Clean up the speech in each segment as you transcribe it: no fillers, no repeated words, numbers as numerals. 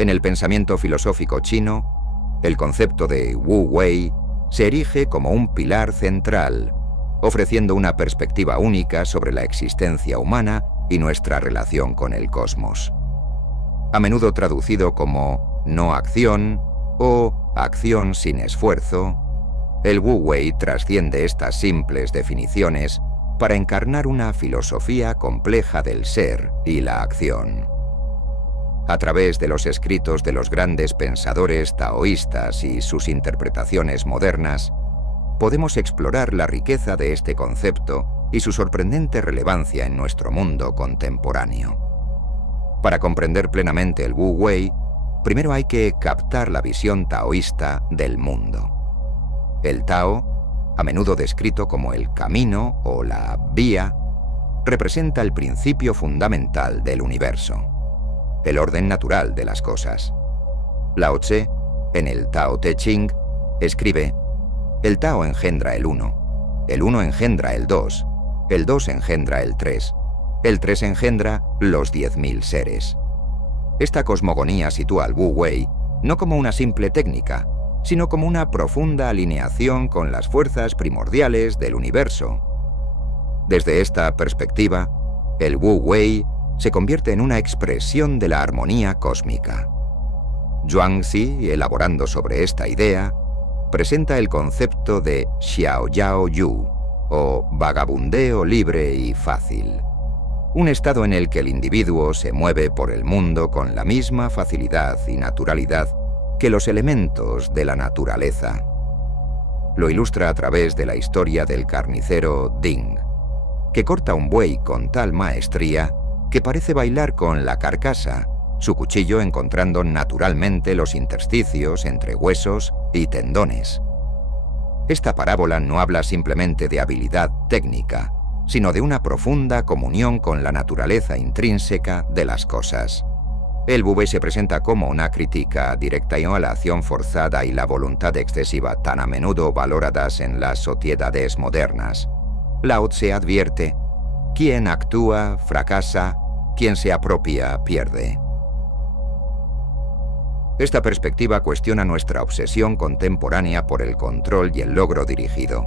En el pensamiento filosófico chino, el concepto de Wu Wei se erige como un pilar central, ofreciendo una perspectiva única sobre la existencia humana y nuestra relación con el cosmos. A menudo traducido como no acción o acción sin esfuerzo, el Wu Wei trasciende estas simples definiciones para encarnar una filosofía compleja del ser y la acción. A través de los escritos de los grandes pensadores taoístas y sus interpretaciones modernas, podemos explorar la riqueza de este concepto y su sorprendente relevancia en nuestro mundo contemporáneo. Para comprender plenamente el Wu Wei, primero hay que captar la visión taoísta del mundo. El Tao, a menudo descrito como el camino o la vía, representa el principio fundamental del universo, el orden natural de las cosas. Lao Tse, en el Tao Te Ching, escribe: el Tao engendra el 1 engendra el 2 engendra el 3 engendra los 10.000 seres. Esta cosmogonía sitúa al Wu Wei no como una simple técnica, sino como una profunda alineación con las fuerzas primordiales del universo. Desde esta perspectiva, el Wu Wei se convierte en una expresión de la armonía cósmica. Zhuangzi, elaborando sobre esta idea, presenta el concepto de Xiaoyao Yu, o vagabundeo libre y fácil, un estado en el que el individuo se mueve por el mundo con la misma facilidad y naturalidad que los elementos de la naturaleza. Lo ilustra a través de la historia del carnicero Ding, que corta un buey con tal maestría que parece bailar con la carcasa, su cuchillo encontrando naturalmente los intersticios entre huesos y tendones. Esta parábola no habla simplemente de habilidad técnica, sino de una profunda comunión con la naturaleza intrínseca de las cosas. El Wu Wei se presenta como una crítica directa a la acción forzada y la voluntad excesiva tan a menudo valoradas en las sociedades modernas. Lao Tse advierte: quien actúa, fracasa, quien se apropia, pierde. Esta perspectiva cuestiona nuestra obsesión contemporánea por el control y el logro dirigido.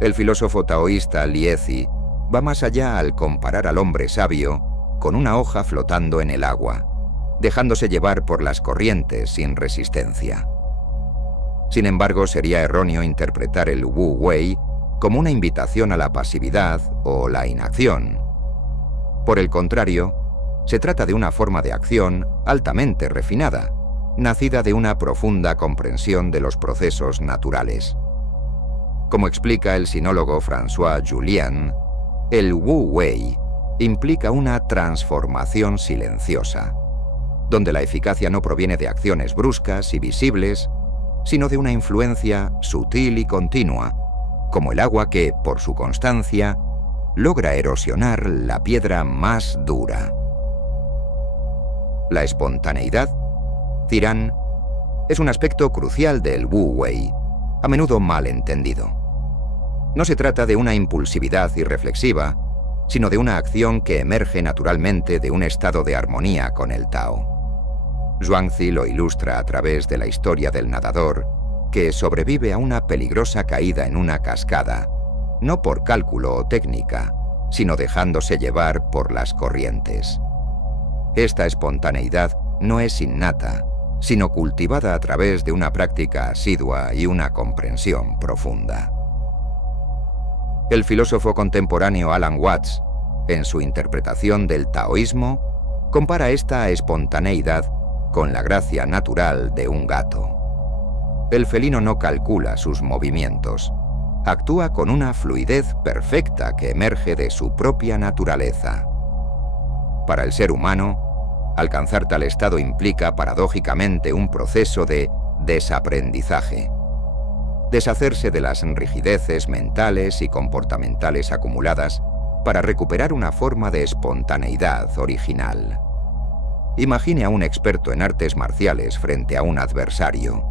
El filósofo taoísta Liezi va más allá al comparar al hombre sabio con una hoja flotando en el agua, dejándose llevar por las corrientes sin resistencia. Sin embargo, sería erróneo interpretar el Wu Wei como una invitación a la pasividad o la inacción. Por el contrario, se trata de una forma de acción altamente refinada, nacida de una profunda comprensión de los procesos naturales. Como explica el sinólogo François Julian, el Wu Wei implica una transformación silenciosa, donde la eficacia no proviene de acciones bruscas y visibles, sino de una influencia sutil y continua, como el agua que, por su constancia, logra erosionar la piedra más dura. La espontaneidad, dirán, es un aspecto crucial del Wu Wei, a menudo mal entendido. No se trata de una impulsividad irreflexiva, sino de una acción que emerge naturalmente de un estado de armonía con el Tao. Zhuangzi lo ilustra a través de la historia del nadador, que sobrevive a una peligrosa caída en una cascada, no por cálculo o técnica, sino dejándose llevar por las corrientes. Esta espontaneidad no es innata, sino cultivada a través de una práctica asidua y una comprensión profunda. El filósofo contemporáneo Alan Watts, en su interpretación del taoísmo, compara esta espontaneidad con la gracia natural de un gato. El felino no calcula sus movimientos, actúa con una fluidez perfecta que emerge de su propia naturaleza. Para el ser humano, alcanzar tal estado implica paradójicamente un proceso de desaprendizaje. Deshacerse de las rigideces mentales y comportamentales acumuladas para recuperar una forma de espontaneidad original. Imagine a un experto en artes marciales frente a un adversario.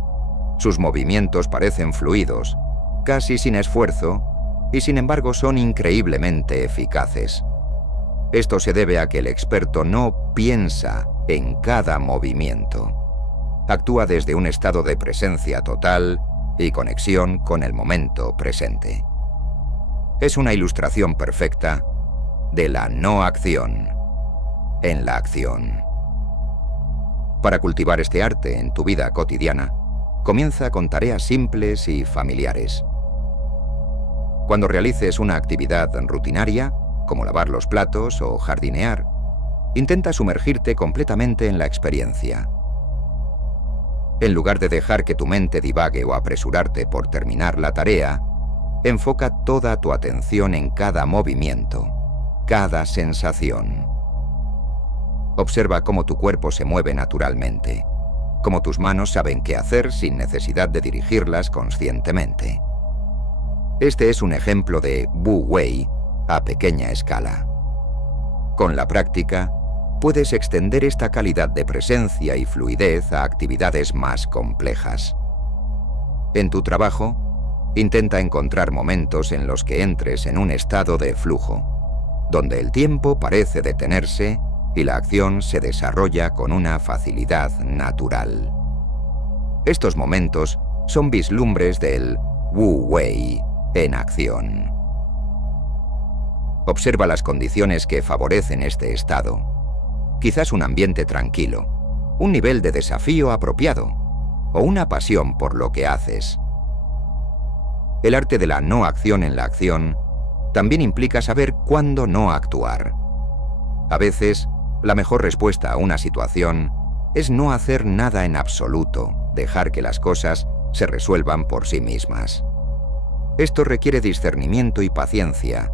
Sus movimientos parecen fluidos, casi sin esfuerzo, y sin embargo son increíblemente eficaces. Esto se debe a que el experto no piensa en cada movimiento. Actúa desde un estado de presencia total y conexión con el momento presente. Es una ilustración perfecta de la no acción en la acción. Para cultivar este arte en tu vida cotidiana, comienza con tareas simples y familiares. Cuando realices una actividad rutinaria, como lavar los platos o jardinear, intenta sumergirte completamente en la experiencia. En lugar de dejar que tu mente divague o apresurarte por terminar la tarea, enfoca toda tu atención en cada movimiento, cada sensación. Observa cómo tu cuerpo se mueve naturalmente, cómo tus manos saben qué hacer sin necesidad de dirigirlas conscientemente. Este es un ejemplo de Wu Wei a pequeña escala. Con la práctica, puedes extender esta calidad de presencia y fluidez a actividades más complejas. En tu trabajo, intenta encontrar momentos en los que entres en un estado de flujo, donde el tiempo parece detenerse y la acción se desarrolla con una facilidad natural. Estos momentos son vislumbres del Wu Wei en acción. Observa las condiciones que favorecen este estado. Quizás un ambiente tranquilo, un nivel de desafío apropiado o una pasión por lo que haces. El arte de la no acción en la acción también implica saber cuándo no actuar. A veces, la mejor respuesta a una situación es no hacer nada en absoluto, dejar que las cosas se resuelvan por sí mismas. Esto requiere discernimiento y paciencia,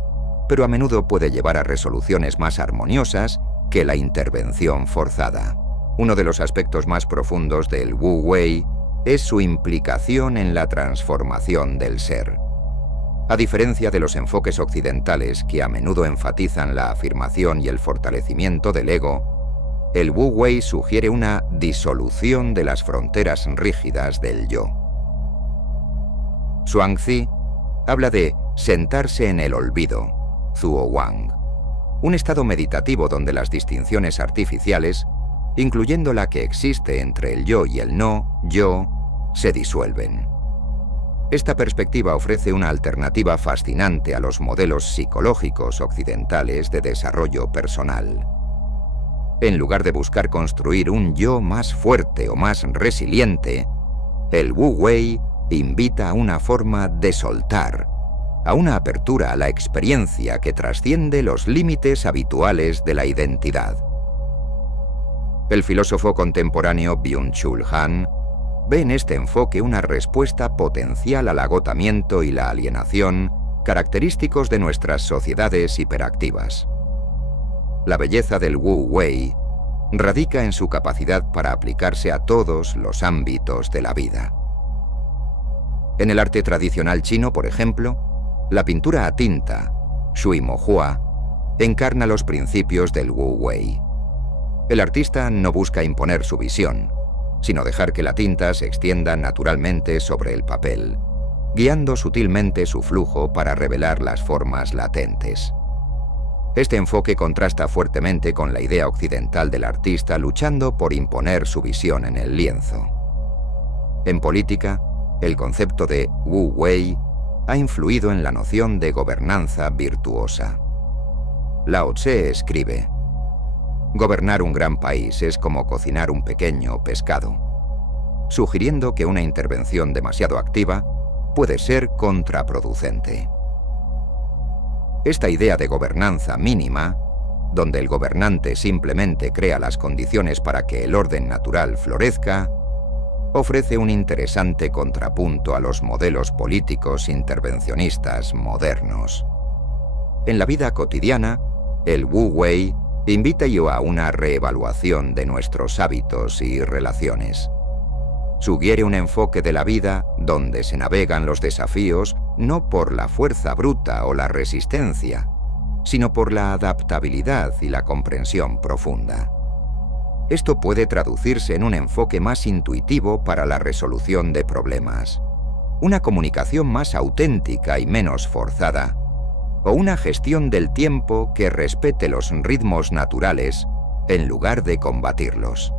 pero a menudo puede llevar a resoluciones más armoniosas que la intervención forzada. Uno de los aspectos más profundos del Wu Wei es su implicación en la transformación del ser. A diferencia de los enfoques occidentales que a menudo enfatizan la afirmación y el fortalecimiento del ego, el Wu Wei sugiere una disolución de las fronteras rígidas del yo. Zhuangzi habla de sentarse en el olvido, Zuo Wang, un estado meditativo donde las distinciones artificiales, incluyendo la que existe entre el yo y el no yo, se disuelven. Esta perspectiva ofrece una alternativa fascinante a los modelos psicológicos occidentales de desarrollo personal. En lugar de buscar construir un yo más fuerte o más resiliente, el Wu Wei invita a una forma de soltar, a una apertura a la experiencia que trasciende los límites habituales de la identidad. El filósofo contemporáneo Byung-Chul Han ve en este enfoque una respuesta potencial al agotamiento y la alienación característicos de nuestras sociedades hiperactivas. La belleza del Wu Wei radica en su capacidad para aplicarse a todos los ámbitos de la vida. En el arte tradicional chino, por ejemplo, la pintura a tinta, Shui Mo Hua, encarna los principios del Wu Wei. El artista no busca imponer su visión, sino dejar que la tinta se extienda naturalmente sobre el papel, guiando sutilmente su flujo para revelar las formas latentes. Este enfoque contrasta fuertemente con la idea occidental del artista luchando por imponer su visión en el lienzo. En política, el concepto de Wu Wei ha influido en la noción de gobernanza virtuosa. Lao Tse escribe: gobernar un gran país es como cocinar un pequeño pescado, sugiriendo que una intervención demasiado activa puede ser contraproducente. Esta idea de gobernanza mínima, donde el gobernante simplemente crea las condiciones para que el orden natural florezca, ofrece un interesante contrapunto a los modelos políticos intervencionistas modernos. En la vida cotidiana, el Wu Wei invita a una reevaluación de nuestros hábitos y relaciones. Sugiere un enfoque de la vida donde se navegan los desafíos no por la fuerza bruta o la resistencia, sino por la adaptabilidad y la comprensión profunda. Esto puede traducirse en un enfoque más intuitivo para la resolución de problemas, una comunicación más auténtica y menos forzada, o una gestión del tiempo que respete los ritmos naturales en lugar de combatirlos.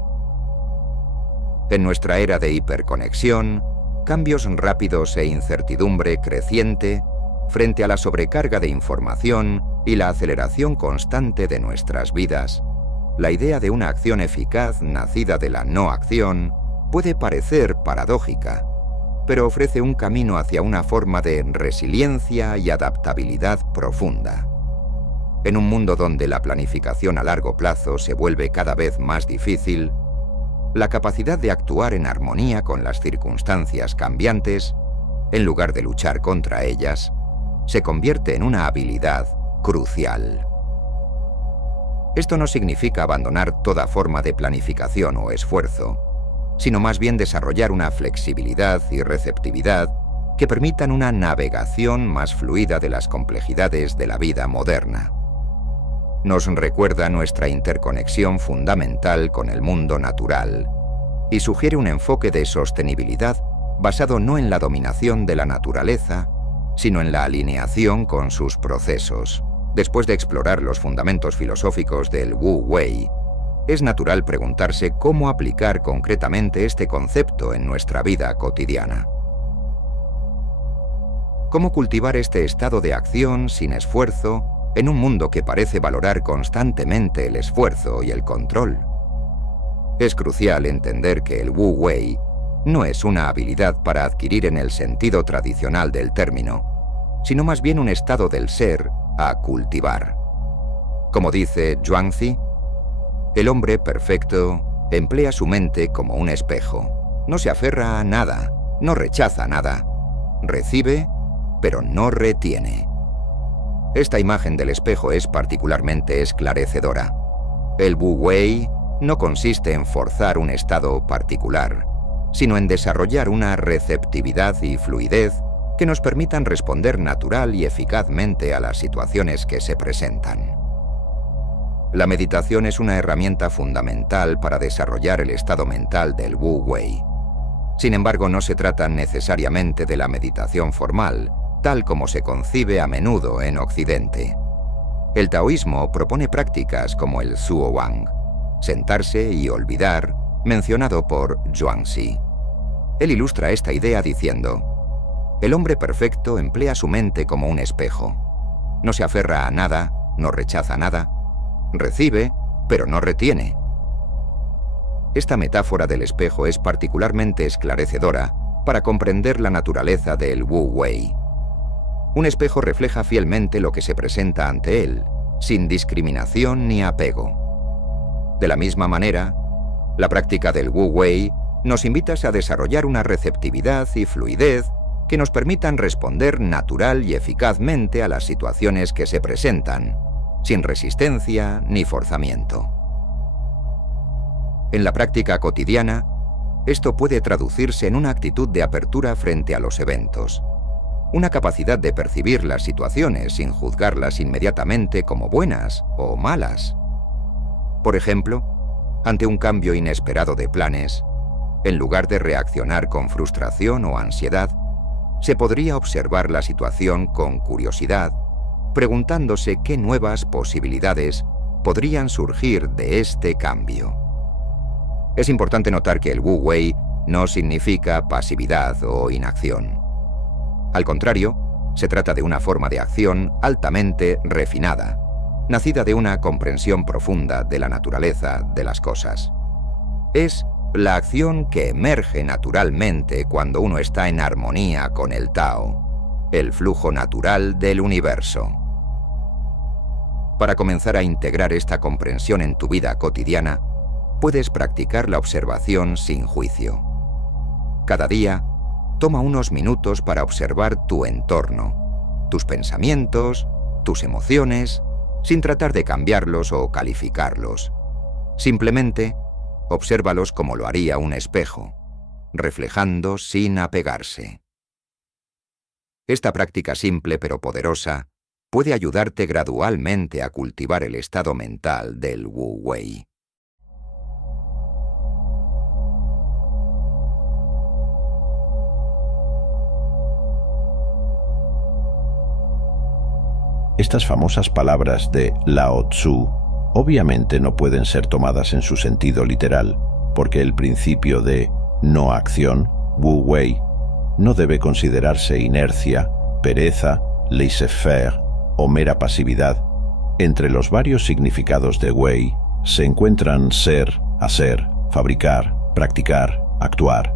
En nuestra era de hiperconexión, cambios rápidos e incertidumbre creciente frente a la sobrecarga de información y la aceleración constante de nuestras vidas, la idea de una acción eficaz nacida de la no acción puede parecer paradójica, pero ofrece un camino hacia una forma de resiliencia y adaptabilidad profunda. En un mundo donde la planificación a largo plazo se vuelve cada vez más difícil, la capacidad de actuar en armonía con las circunstancias cambiantes, en lugar de luchar contra ellas, se convierte en una habilidad crucial. Esto no significa abandonar toda forma de planificación o esfuerzo, sino más bien desarrollar una flexibilidad y receptividad que permitan una navegación más fluida de las complejidades de la vida moderna. Nos recuerda nuestra interconexión fundamental con el mundo natural y sugiere un enfoque de sostenibilidad basado no en la dominación de la naturaleza, sino en la alineación con sus procesos. Después de explorar los fundamentos filosóficos del Wu Wei, es natural preguntarse cómo aplicar concretamente este concepto en nuestra vida cotidiana. ¿Cómo cultivar este estado de acción sin esfuerzo en un mundo que parece valorar constantemente el esfuerzo y el control? Es crucial entender que el Wu Wei no es una habilidad para adquirir en el sentido tradicional del término, sino más bien un estado del ser a cultivar. Como dice Zhuangzi, el hombre perfecto emplea su mente como un espejo. No se aferra a nada, no rechaza nada. Recibe, pero no retiene. Esta imagen del espejo es particularmente esclarecedora. El Wu Wei no consiste en forzar un estado particular, sino en desarrollar una receptividad y fluidez que nos permitan responder natural y eficazmente a las situaciones que se presentan. La meditación es una herramienta fundamental para desarrollar el estado mental del Wu Wei. Sin embargo, no se trata necesariamente de la meditación formal, tal como se concibe a menudo en Occidente. El taoísmo propone prácticas como el Zuo-Wang, sentarse y olvidar, mencionado por Zhuangzi. Él ilustra esta idea diciendo: el hombre perfecto emplea su mente como un espejo. No se aferra a nada, no rechaza nada. Recibe, pero no retiene. Esta metáfora del espejo es particularmente esclarecedora para comprender la naturaleza del Wu Wei. Un espejo refleja fielmente lo que se presenta ante él, sin discriminación ni apego. De la misma manera, la práctica del Wu Wei nos invita a desarrollar una receptividad y fluidez que nos permitan responder natural y eficazmente a las situaciones que se presentan, sin resistencia ni forzamiento. En la práctica cotidiana, esto puede traducirse en una actitud de apertura frente a los eventos, una capacidad de percibir las situaciones sin juzgarlas inmediatamente como buenas o malas. Por ejemplo, ante un cambio inesperado de planes, en lugar de reaccionar con frustración o ansiedad, se podría observar la situación con curiosidad, preguntándose qué nuevas posibilidades podrían surgir de este cambio. Es importante notar que el Wu Wei no significa pasividad o inacción. Al contrario, se trata de una forma de acción altamente refinada, nacida de una comprensión profunda de la naturaleza de las cosas. Es la acción que emerge naturalmente cuando uno está en armonía con el Tao, el flujo natural del universo. Para comenzar a integrar esta comprensión en tu vida cotidiana, puedes practicar la observación sin juicio. Cada día, toma unos minutos para observar tu entorno, tus pensamientos, tus emociones, sin tratar de cambiarlos o calificarlos. Simplemente, obsérvalos como lo haría un espejo, reflejando sin apegarse. Esta práctica simple pero poderosa puede ayudarte gradualmente a cultivar el estado mental del Wu Wei. Estas famosas palabras de Lao Tzu obviamente no pueden ser tomadas en su sentido literal, porque el principio de no acción, Wu Wei, no debe considerarse inercia, pereza, laissez-faire o mera pasividad. Entre los varios significados de Wei se encuentran ser, hacer, fabricar, practicar, actuar.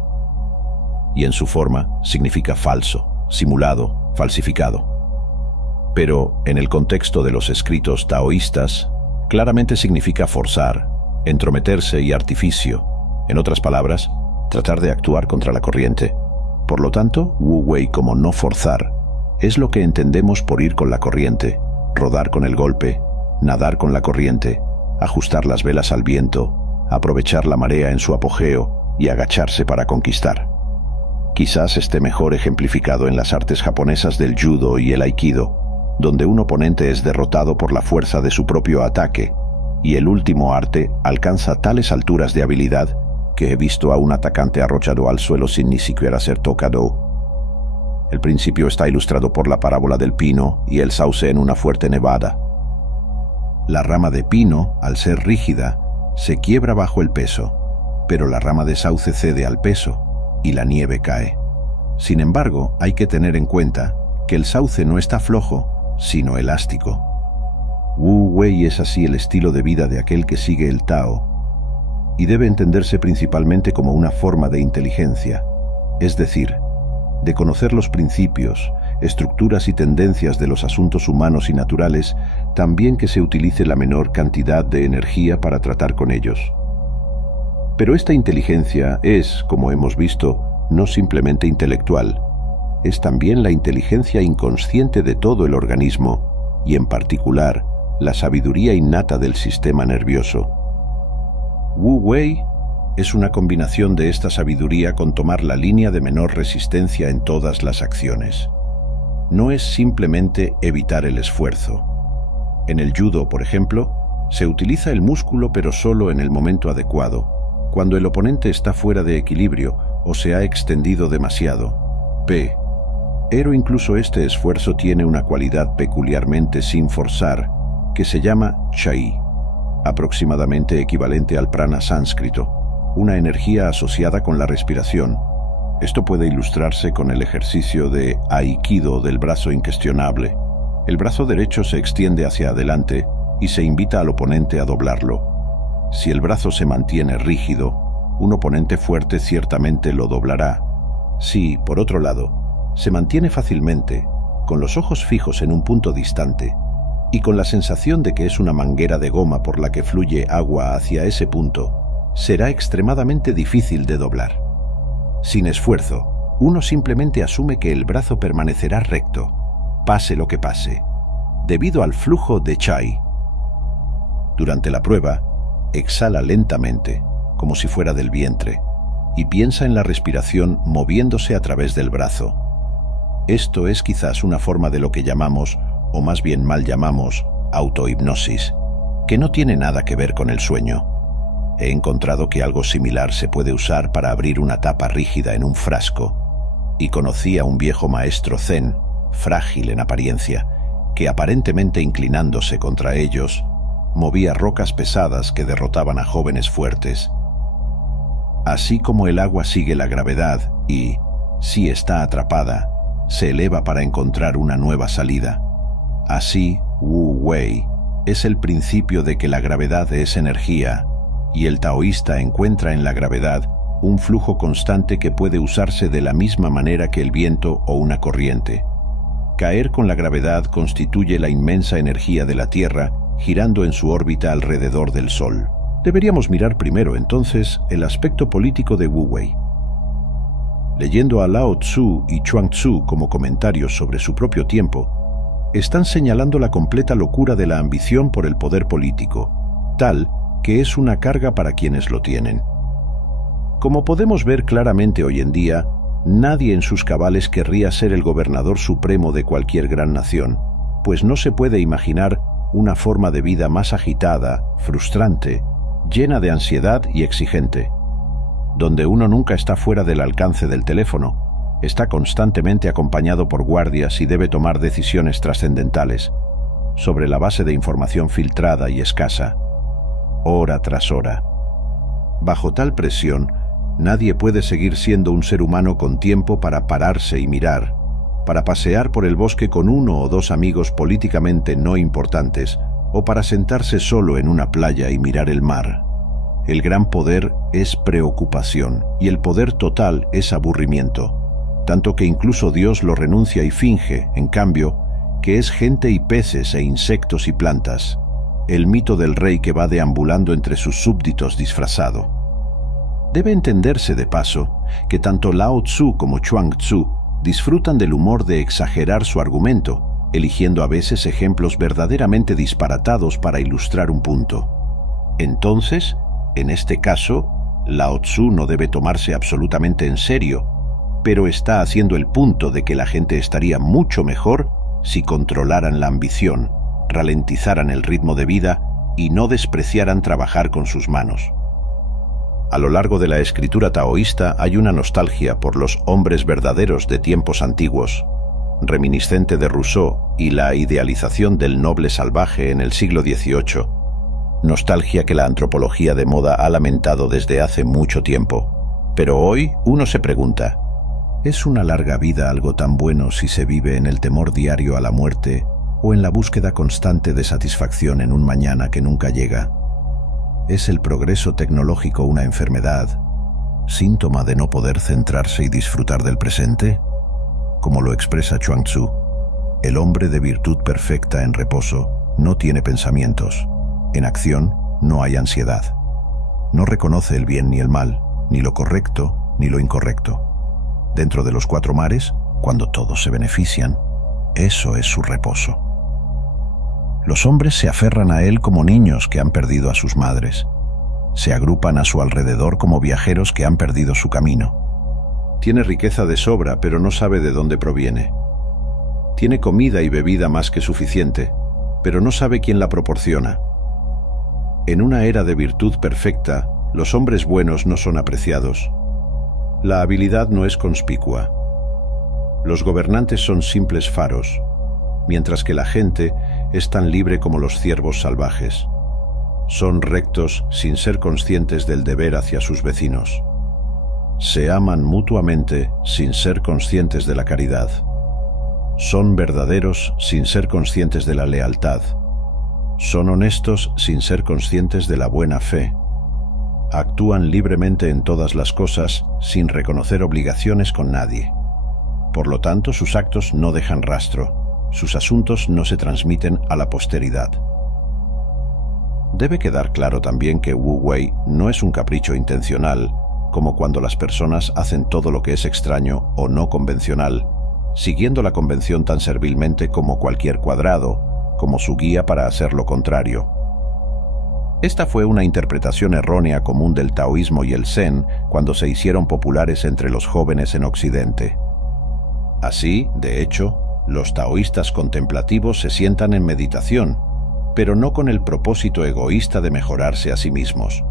Y en su forma significa falso, simulado, falsificado. Pero en el contexto de los escritos taoístas, claramente significa forzar, entrometerse y artificio. En otras palabras, tratar de actuar contra la corriente. Por lo tanto, Wu Wei como no forzar es lo que entendemos por ir con la corriente, rodar con el golpe, nadar con la corriente, ajustar las velas al viento, aprovechar la marea en su apogeo y agacharse para conquistar. Quizás esté mejor ejemplificado en las artes japonesas del judo y el aikido, donde un oponente es derrotado por la fuerza de su propio ataque, y el último arte alcanza tales alturas de habilidad que he visto a un atacante arrochado al suelo sin ni siquiera ser tocado. El principio está ilustrado por la parábola del pino y el sauce en una fuerte nevada. La rama de pino, al ser rígida, se quiebra bajo el peso, pero la rama de sauce cede al peso y la nieve cae. Sin embargo, hay que tener en cuenta que el sauce no está flojo, sino elástico. Wu Wei es así el estilo de vida de aquel que sigue el Tao, y debe entenderse principalmente como una forma de inteligencia, es decir, de conocer los principios, estructuras y tendencias de los asuntos humanos y naturales, también que se utilice la menor cantidad de energía para tratar con ellos. Pero esta inteligencia es, como hemos visto, no simplemente intelectual, es también la inteligencia inconsciente de todo el organismo, y en particular, la sabiduría innata del sistema nervioso. Wu Wei es una combinación de esta sabiduría con tomar la línea de menor resistencia en todas las acciones. No es simplemente evitar el esfuerzo. En el judo, por ejemplo, se utiliza el músculo pero solo en el momento adecuado, cuando el oponente está fuera de equilibrio o se ha extendido demasiado. Pero incluso este esfuerzo tiene una cualidad peculiarmente sin forzar, que se llama Chai, aproximadamente equivalente al prana sánscrito, una energía asociada con la respiración. Esto puede ilustrarse con el ejercicio de Aikido del brazo incuestionable. El brazo derecho se extiende hacia adelante y se invita al oponente a doblarlo. Si el brazo se mantiene rígido, un oponente fuerte ciertamente lo doblará. Si, por otro lado, se mantiene fácilmente, con los ojos fijos en un punto distante, y con la sensación de que es una manguera de goma por la que fluye agua hacia ese punto, será extremadamente difícil de doblar. Sin esfuerzo, uno simplemente asume que el brazo permanecerá recto, pase lo que pase, debido al flujo de Chai. Durante la prueba, exhala lentamente, como si fuera del vientre, y piensa en la respiración moviéndose a través del brazo. Esto es quizás una forma de lo que llamamos, o más bien mal llamamos, autohipnosis, que no tiene nada que ver con el sueño. He encontrado que algo similar se puede usar para abrir una tapa rígida en un frasco, y conocí a un viejo maestro zen, frágil en apariencia, que aparentemente inclinándose contra ellos, movía rocas pesadas que derrotaban a jóvenes fuertes. Así como el agua sigue la gravedad y, si está atrapada, se eleva para encontrar una nueva salida, así Wu Wei es el principio de que la gravedad es energía, y el taoísta encuentra en la gravedad un flujo constante que puede usarse de la misma manera que el viento o una corriente. Caer con la gravedad constituye la inmensa energía de la Tierra girando en su órbita alrededor del Sol. Deberíamos mirar primero, entonces, el aspecto político de Wu Wei. Leyendo a Lao Tzu y Chuang Tzu como comentarios sobre su propio tiempo, están señalando la completa locura de la ambición por el poder político, tal que es una carga para quienes lo tienen. Como podemos ver claramente hoy en día, nadie en sus cabales querría ser el gobernador supremo de cualquier gran nación, pues no se puede imaginar una forma de vida más agitada, frustrante, llena de ansiedad y exigente, donde uno nunca está fuera del alcance del teléfono, está constantemente acompañado por guardias y debe tomar decisiones trascendentales, sobre la base de información filtrada y escasa, hora tras hora. Bajo tal presión, nadie puede seguir siendo un ser humano con tiempo para pararse y mirar, para pasear por el bosque con 1 o 2 amigos políticamente no importantes, o para sentarse solo en una playa y mirar el mar. El gran poder es preocupación y el poder total es aburrimiento, tanto que incluso Dios lo renuncia y finge, en cambio, que es gente y peces e insectos y plantas, el mito del rey que va deambulando entre sus súbditos disfrazado. Debe entenderse de paso que tanto Lao Tzu como Chuang Tzu disfrutan del humor de exagerar su argumento, eligiendo a veces ejemplos verdaderamente disparatados para ilustrar un punto. Entonces, en este caso, Lao Tzu no debe tomarse absolutamente en serio, pero está haciendo el punto de que la gente estaría mucho mejor si controlaran la ambición, ralentizaran el ritmo de vida y no despreciaran trabajar con sus manos. A lo largo de la escritura taoísta hay una nostalgia por los hombres verdaderos de tiempos antiguos, reminiscente de Rousseau y la idealización del noble salvaje en el siglo XVIII, nostalgia que la antropología de moda ha lamentado desde hace mucho tiempo. Pero hoy uno se pregunta, ¿es una larga vida algo tan bueno si se vive en el temor diario a la muerte o en la búsqueda constante de satisfacción en un mañana que nunca llega? ¿Es el progreso tecnológico una enfermedad, síntoma de no poder centrarse y disfrutar del presente? Como lo expresa Chuang Tzu, el hombre de virtud perfecta en reposo no tiene pensamientos, en acción no hay ansiedad, no reconoce el bien ni el mal, ni lo correcto ni lo incorrecto. Dentro de los 4 mares, cuando todos se benefician, eso es su reposo. Los hombres se aferran a él como niños que han perdido a sus madres. Se agrupan a su alrededor como viajeros que han perdido su camino. Tiene riqueza de sobra, pero no sabe de dónde proviene. Tiene comida y bebida más que suficiente, pero no sabe quién la proporciona. En una era de virtud perfecta, los hombres buenos no son apreciados. La habilidad no es conspicua. Los gobernantes son simples faros, mientras que la gente es tan libre como los ciervos salvajes. Son rectos sin ser conscientes del deber hacia sus vecinos. Se aman mutuamente sin ser conscientes de la caridad. Son verdaderos sin ser conscientes de la lealtad. Son honestos sin ser conscientes de la buena fe. Actúan libremente en todas las cosas sin reconocer obligaciones con nadie. Por lo tanto, sus actos no dejan rastro. Sus asuntos no se transmiten a la posteridad. Debe quedar claro también que Wu Wei no es un capricho intencional, como cuando las personas hacen todo lo que es extraño o no convencional, siguiendo la convención tan servilmente como cualquier cuadrado, como su guía para hacer lo contrario. Esta fue una interpretación errónea común del taoísmo y el zen cuando se hicieron populares entre los jóvenes en Occidente. Así, de hecho, los taoístas contemplativos se sientan en meditación, pero no con el propósito egoísta de mejorarse a sí mismos.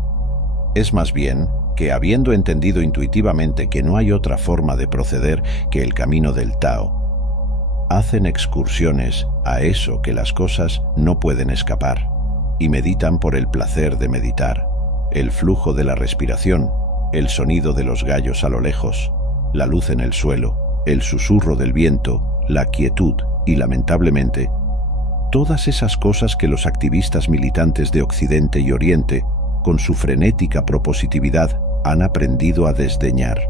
Es más bien que, habiendo entendido intuitivamente que no hay otra forma de proceder que el camino del Tao, hacen excursiones a eso que las cosas no pueden escapar, y meditan por el placer de meditar, el flujo de la respiración, el sonido de los gallos a lo lejos, la luz en el suelo, el susurro del viento, la quietud y, lamentablemente, todas esas cosas que los activistas militantes de Occidente y Oriente, con su frenética propositividad, han aprendido a desdeñar.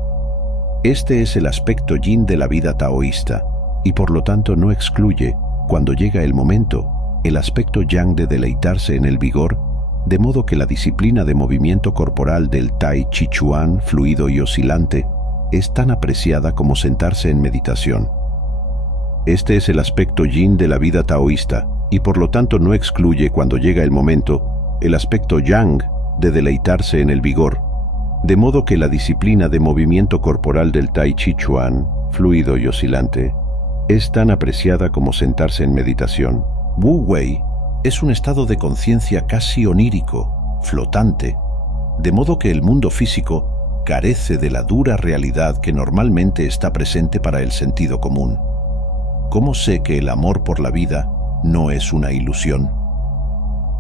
Este es el aspecto yin de la vida taoísta, y por lo tanto no excluye, cuando llega el momento, el aspecto yang de deleitarse en el vigor, de modo que la disciplina de movimiento corporal del Tai Chi Chuan, fluido y oscilante, es tan apreciada como sentarse en meditación. Este es el aspecto yin de la vida taoísta, y por lo tanto no excluye, cuando llega el momento, el aspecto yang de deleitarse en el vigor, de modo que la disciplina de movimiento corporal del Tai Chi Chuan, fluido y oscilante, es tan apreciada como sentarse en meditación. Wu Wei es un estado de conciencia casi onírico, flotante, de modo que el mundo físico carece de la dura realidad que normalmente está presente para el sentido común. ¿Cómo sé que el amor por la vida no es una ilusión?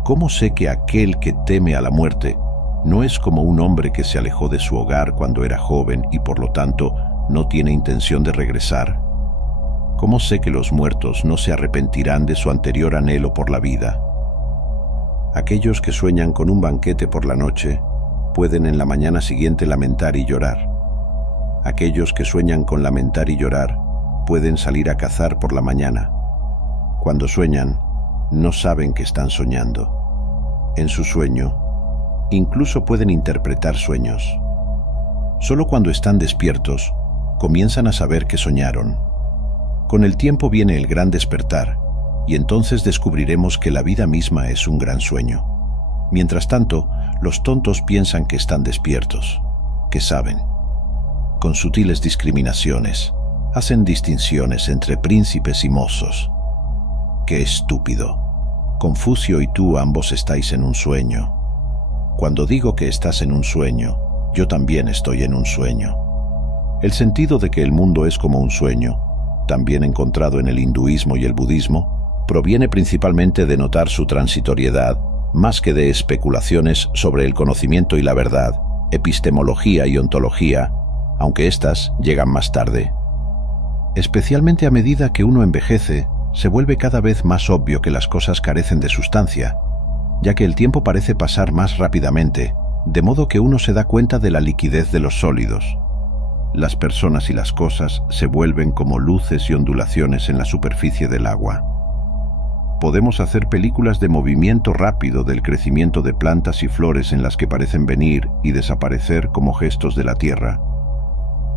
¿Cómo sé que aquel que teme a la muerte no es como un hombre que se alejó de su hogar cuando era joven y por lo tanto no tiene intención de regresar? ¿Cómo sé que los muertos no se arrepentirán de su anterior anhelo por la vida? Aquellos que sueñan con un banquete por la noche pueden en la mañana siguiente lamentar y llorar. Aquellos que sueñan con lamentar y llorar pueden salir a cazar por la mañana. Cuando sueñan, no saben que están soñando. En su sueño, incluso pueden interpretar sueños. Solo cuando están despiertos, comienzan a saber que soñaron. Con el tiempo viene el gran despertar, y entonces descubriremos que la vida misma es un gran sueño. Mientras tanto, los tontos piensan que están despiertos, que saben. Con sutiles discriminaciones, hacen distinciones entre príncipes y mozos. ¡Qué estúpido! Confucio y tú ambos estáis en un sueño. Cuando digo que estás en un sueño, yo también estoy en un sueño. El sentido de que el mundo es como un sueño, también encontrado en el hinduismo y el budismo, proviene principalmente de notar su transitoriedad, más que de especulaciones sobre el conocimiento y la verdad, epistemología y ontología, aunque éstas llegan más tarde. Especialmente a medida que uno envejece, se vuelve cada vez más obvio que las cosas carecen de sustancia, ya que el tiempo parece pasar más rápidamente, de modo que uno se da cuenta de la liquidez de los sólidos. Las personas y las cosas se vuelven como luces y ondulaciones en la superficie del agua. Podemos hacer películas de movimiento rápido del crecimiento de plantas y flores en las que parecen venir y desaparecer como gestos de la tierra.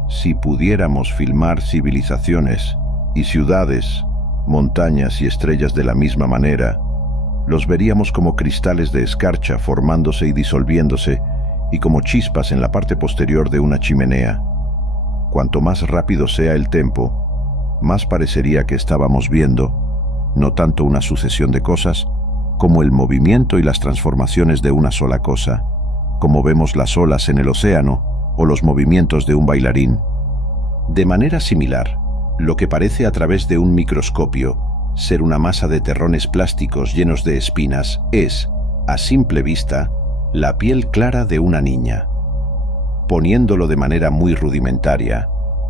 Si pudiéramos filmar civilizaciones y ciudades, montañas y estrellas de la misma manera, los veríamos como cristales de escarcha formándose y disolviéndose, y como chispas en la parte posterior de una chimenea. Cuanto más rápido sea el tempo, más parecería que estábamos viendo, no tanto una sucesión de cosas, como el movimiento y las transformaciones de una sola cosa, como vemos las olas en el océano o los movimientos de un bailarín. De manera similar, lo que parece a través de un microscopio ser una masa de terrones plásticos llenos de espinas es, a simple vista, la piel clara de una niña. Poniéndolo de manera muy rudimentaria,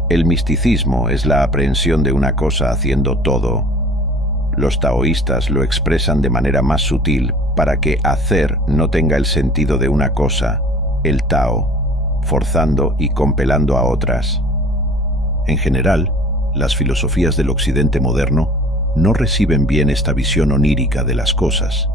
el misticismo es la aprehensión de una cosa haciendo todo. Los taoístas lo expresan de manera más sutil para que hacer no tenga el sentido de una cosa, el Tao, forzando y compelando a otras. En general, las filosofías del occidente moderno no reciben bien esta visión onírica de las cosas,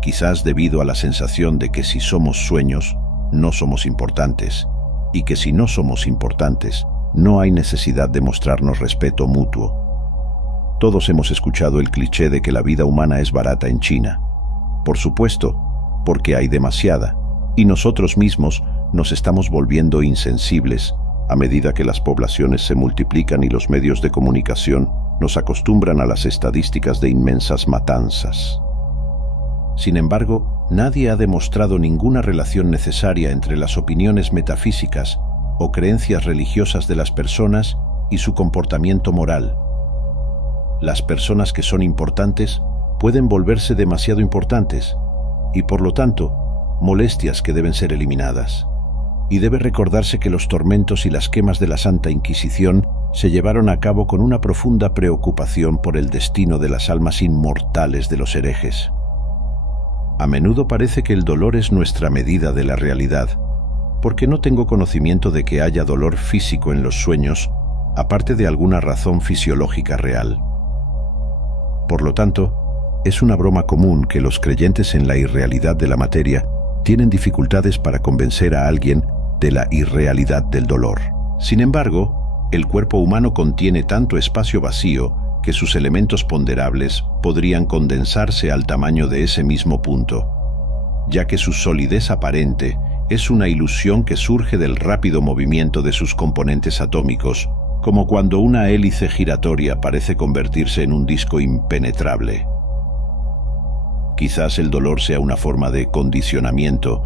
quizás debido a la sensación de que si somos sueños, no somos importantes, y que si no somos importantes, no hay necesidad de mostrarnos respeto mutuo. Todos hemos escuchado el cliché de que la vida humana es barata en China. Por supuesto, porque hay demasiada, y nosotros mismos nos estamos volviendo insensibles a medida que las poblaciones se multiplican y los medios de comunicación nos acostumbran a las estadísticas de inmensas matanzas. Sin embargo, nadie ha demostrado ninguna relación necesaria entre las opiniones metafísicas o creencias religiosas de las personas y su comportamiento moral. Las personas que son importantes pueden volverse demasiado importantes y, por lo tanto, molestias que deben ser eliminadas. Y debe recordarse que los tormentos y las quemas de la Santa Inquisición se llevaron a cabo con una profunda preocupación por el destino de las almas inmortales de los herejes. A menudo parece que el dolor es nuestra medida de la realidad, porque no tengo conocimiento de que haya dolor físico en los sueños, aparte de alguna razón fisiológica real. Por lo tanto, es una broma común que los creyentes en la irrealidad de la materia tienen dificultades para convencer a alguien de la irrealidad del dolor. Sin embargo, el cuerpo humano contiene tanto espacio vacío que sus elementos ponderables podrían condensarse al tamaño de ese mismo punto, ya que su solidez aparente es una ilusión que surge del rápido movimiento de sus componentes atómicos, como cuando una hélice giratoria parece convertirse en un disco impenetrable. Quizás el dolor sea una forma de condicionamiento,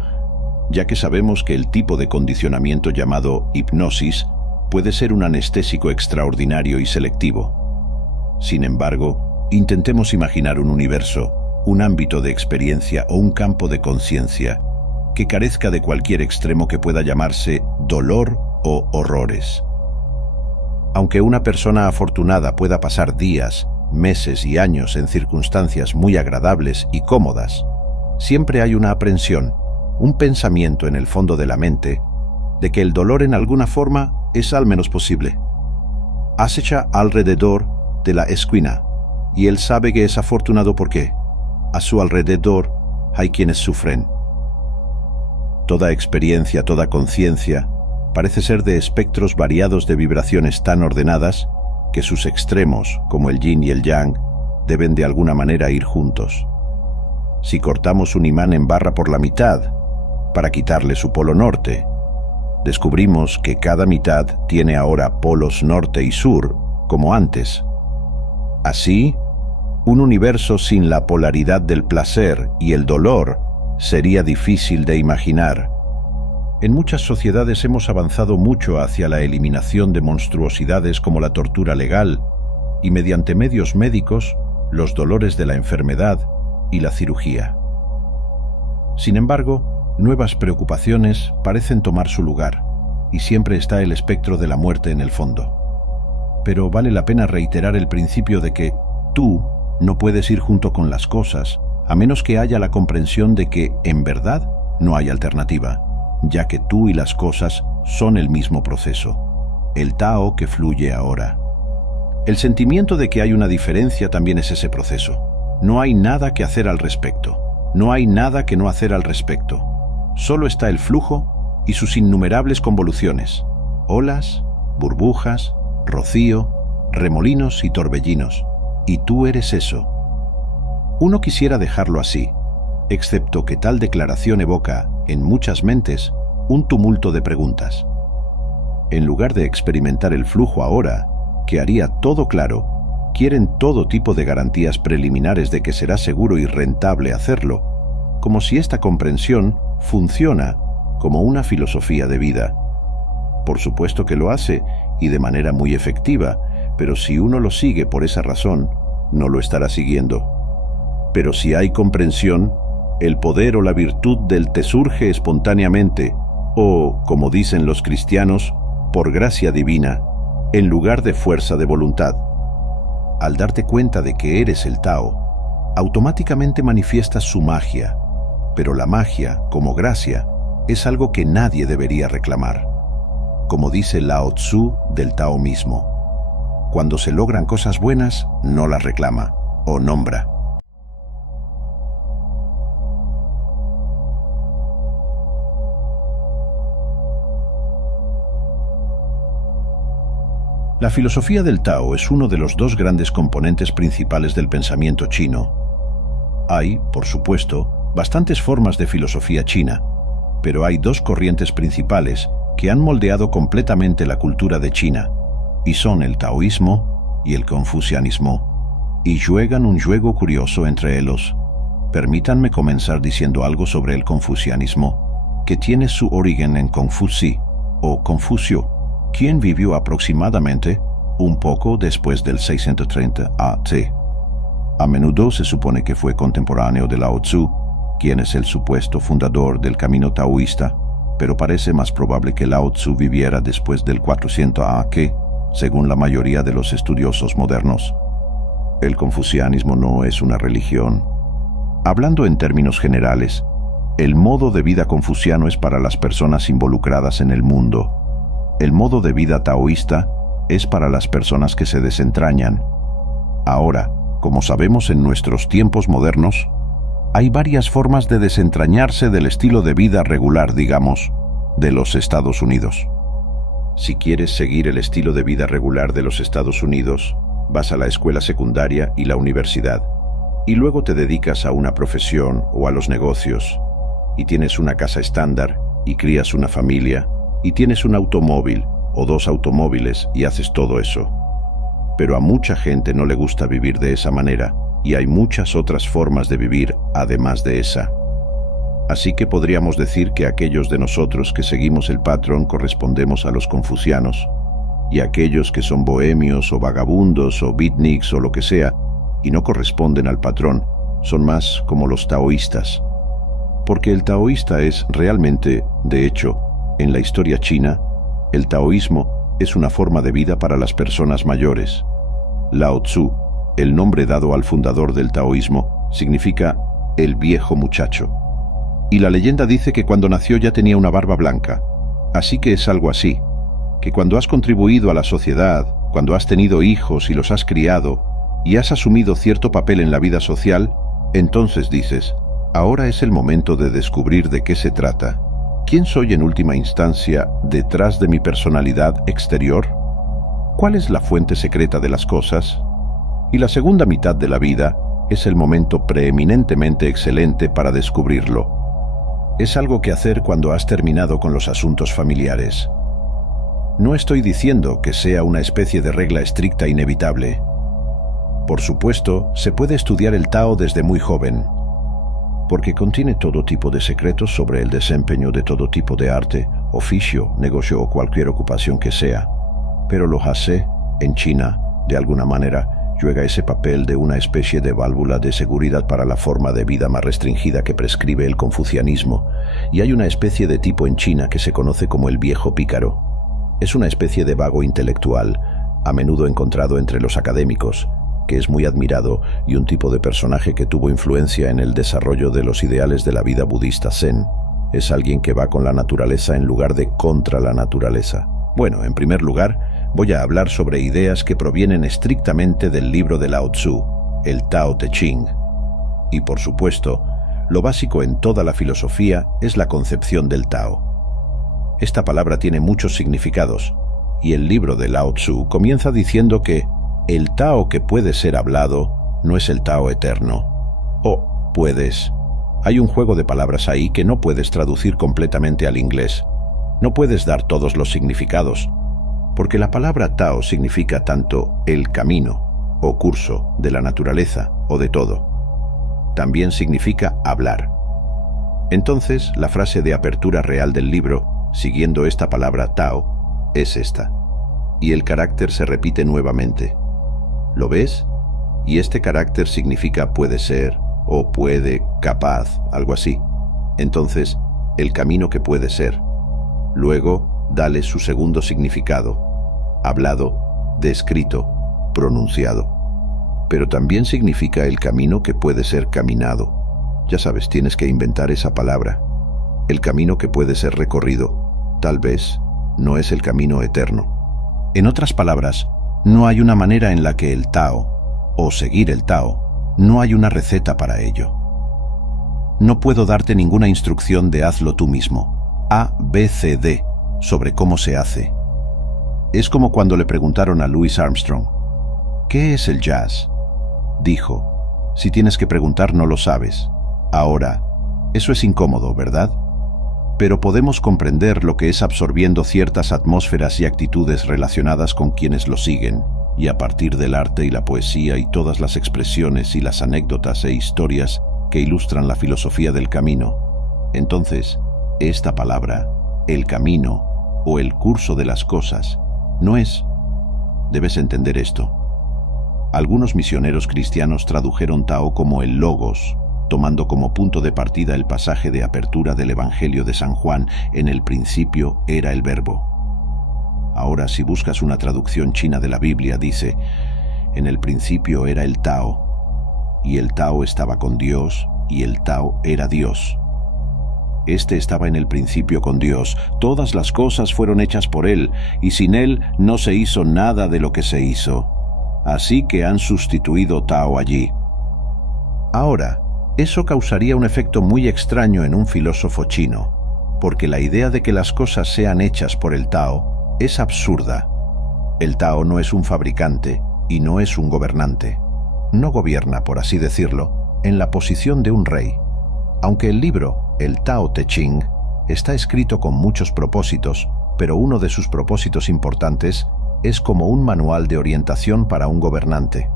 ya que sabemos que el tipo de condicionamiento llamado hipnosis puede ser un anestésico extraordinario y selectivo. Sin embargo, Intentemos imaginar un universo, un ámbito de experiencia o un campo de conciencia que carezca de cualquier extremo que pueda llamarse dolor o horrores. Aunque una persona afortunada pueda pasar días, meses y años en circunstancias muy agradables y cómodas, siempre hay una aprensión, un pensamiento en el fondo de la mente de que el dolor en alguna forma es al menos posible. Acecha alrededor de la esquina y él sabe que es afortunado porque a su alrededor hay quienes sufren. Toda experiencia, toda conciencia parece ser de espectros variados de vibraciones tan ordenadas que sus extremos, como el yin y el yang, deben de alguna manera ir juntos. Si cortamos un imán en barra por la mitad, para quitarle su polo norte, descubrimos que cada mitad tiene ahora polos norte y sur, como antes. Así, un universo sin la polaridad del placer y el dolor sería difícil de imaginar. En muchas sociedades hemos avanzado mucho hacia la eliminación de monstruosidades como la tortura legal y mediante medios médicos, los dolores de la enfermedad y la cirugía. Sin embargo, nuevas preocupaciones parecen tomar su lugar y siempre está el espectro de la muerte en el fondo. Pero vale la pena reiterar el principio de que tú no puedes ir junto con las cosas a menos que haya la comprensión de que, en verdad, no hay alternativa, ya que tú y las cosas son el mismo proceso, el Tao que fluye ahora. El sentimiento de que hay una diferencia también es ese proceso. No hay nada que hacer al respecto, no hay nada que no hacer al respecto. Solo está el flujo y sus innumerables convoluciones, olas, burbujas, rocío, remolinos y torbellinos, y tú eres eso. Uno quisiera dejarlo así, excepto que tal declaración evoca, en muchas mentes, un tumulto de preguntas. En lugar de experimentar el flujo ahora, que haría todo claro, quieren todo tipo de garantías preliminares de que será seguro y rentable hacerlo, como si esta comprensión funciona como una filosofía de vida. Por supuesto que lo hace, y de manera muy efectiva, pero si uno lo sigue por esa razón, no lo estará siguiendo. Pero si hay comprensión, el poder o la virtud del te surge espontáneamente, o, como dicen los cristianos, por gracia divina, en lugar de fuerza de voluntad. Al darte cuenta de que eres el Tao, automáticamente manifiestas su magia, pero la magia, como gracia, es algo que nadie debería reclamar. Como dice Lao Tzu del Tao mismo, cuando se logran cosas buenas, no las reclama o nombra. La filosofía del Tao es uno de los dos grandes componentes principales del pensamiento chino. Hay, por supuesto, bastantes formas de filosofía china, pero hay dos corrientes principales que han moldeado completamente la cultura de China, y son el taoísmo y el confucianismo, y juegan un juego curioso entre ellos. Permítanme comenzar diciendo algo sobre el confucianismo, que tiene su origen en Confuci, o Confucio, quien vivió aproximadamente un poco después del 630 a.C. A menudo se supone que fue contemporáneo de Lao Tzu, quien es el supuesto fundador del camino taoísta, pero parece más probable que Lao Tzu viviera después del 400 a.C., según la mayoría de los estudiosos modernos. El confucianismo no es una religión. Hablando en términos generales, el modo de vida confuciano es para las personas involucradas en el mundo. El modo de vida taoísta es para las personas que se desentrañan. Ahora, como sabemos en nuestros tiempos modernos, hay varias formas de desentrañarse del estilo de vida regular, digamos, de los Estados Unidos. Si quieres seguir el estilo de vida regular de los Estados Unidos, vas a la escuela secundaria y la universidad, y luego te dedicas a una profesión o a los negocios, y tienes una casa estándar, y crías una familia, y tienes un automóvil o dos automóviles y haces todo eso. Pero a mucha gente no le gusta vivir de esa manera, y hay muchas otras formas de vivir además de esa. Así que podríamos decir que aquellos de nosotros que seguimos el patrón correspondemos a los confucianos, y aquellos que son bohemios o vagabundos o beatniks o lo que sea, y no corresponden al patrón, son más como los taoístas. Porque el taoísta es realmente, de hecho, en la historia china, el taoísmo es una forma de vida para las personas mayores. Lao Tzu, el nombre dado al fundador del taoísmo, significa el viejo muchacho. Y la leyenda dice que cuando nació ya tenía una barba blanca. Así que es algo así, que cuando has contribuido a la sociedad, cuando has tenido hijos y los has criado, y has asumido cierto papel en la vida social, entonces dices, ahora es el momento de descubrir de qué se trata. ¿Quién soy en última instancia detrás de mi personalidad exterior? ¿Cuál es la fuente secreta de las cosas? Y la segunda mitad de la vida es el momento preeminentemente excelente para descubrirlo. Es algo que hacer cuando has terminado con los asuntos familiares. No estoy diciendo que sea una especie de regla estricta inevitable. Por supuesto, se puede estudiar el Tao desde muy joven, porque contiene todo tipo de secretos sobre el desempeño de todo tipo de arte, oficio, negocio o cualquier ocupación que sea. Pero lo Hase, en China, de alguna manera, juega ese papel de una especie de válvula de seguridad para la forma de vida más restringida que prescribe el confucianismo, y hay una especie de tipo en China que se conoce como el viejo pícaro. Es una especie de vago intelectual, a menudo encontrado entre los académicos, que es muy admirado y un tipo de personaje que tuvo influencia en el desarrollo de los ideales de la vida budista Zen. Es alguien que va con la naturaleza en lugar de contra la naturaleza. Bueno, en primer lugar, voy a hablar sobre ideas que provienen estrictamente del libro de Lao Tzu, el Tao Te Ching. Y por supuesto, lo básico en toda la filosofía es la concepción del Tao. Esta palabra tiene muchos significados, y el libro de Lao Tzu comienza diciendo que el Tao que puede ser hablado no es el Tao eterno. O puedes. Hay un juego de palabras ahí que no puedes traducir completamente al inglés. No puedes dar todos los significados, porque la palabra Tao significa tanto el camino o curso de la naturaleza o de todo. También significa hablar. Entonces, la frase de apertura real del libro, siguiendo esta palabra Tao, es esta. Y el carácter se repite nuevamente. ¿Lo ves? Y este carácter significa puede ser, o puede, capaz, algo así. Entonces, el camino que puede ser. Luego, dale su segundo significado, hablado, descrito, pronunciado. Pero también significa el camino que puede ser caminado. Ya sabes, tienes que inventar esa palabra. El camino que puede ser recorrido, tal vez, no es el camino eterno. En otras palabras, no hay una manera en la que el Tao, o seguir el Tao, no hay una receta para ello. No puedo darte ninguna instrucción de hazlo tú mismo, A, B, C, D, sobre cómo se hace. Es como cuando le preguntaron a Louis Armstrong, ¿qué es el jazz? Dijo, si tienes que preguntar no lo sabes. Ahora, eso es incómodo, ¿verdad? Pero podemos comprender lo que es absorbiendo ciertas atmósferas y actitudes relacionadas con quienes lo siguen, y a partir del arte y la poesía y todas las expresiones y las anécdotas e historias que ilustran la filosofía del camino. Entonces, esta palabra, el camino o el curso de las cosas, no es. Debes entender esto. Algunos misioneros cristianos tradujeron Tao como el Logos, tomando como punto de partida el pasaje de apertura del Evangelio de San Juan, en el principio era el Verbo. Ahora, si buscas una traducción china de la Biblia, dice, en el principio era el Tao, y el Tao estaba con Dios, y el Tao era Dios. Este estaba en el principio con Dios, todas las cosas fueron hechas por Él, y sin Él no se hizo nada de lo que se hizo. Así que han sustituido Tao allí. Ahora, eso causaría un efecto muy extraño en un filósofo chino, porque la idea de que las cosas sean hechas por el Tao es absurda. El Tao no es un fabricante y no es un gobernante. No gobierna, por así decirlo, en la posición de un rey. Aunque el libro, el Tao Te Ching, está escrito con muchos propósitos, pero uno de sus propósitos importantes es como un manual de orientación para un gobernante.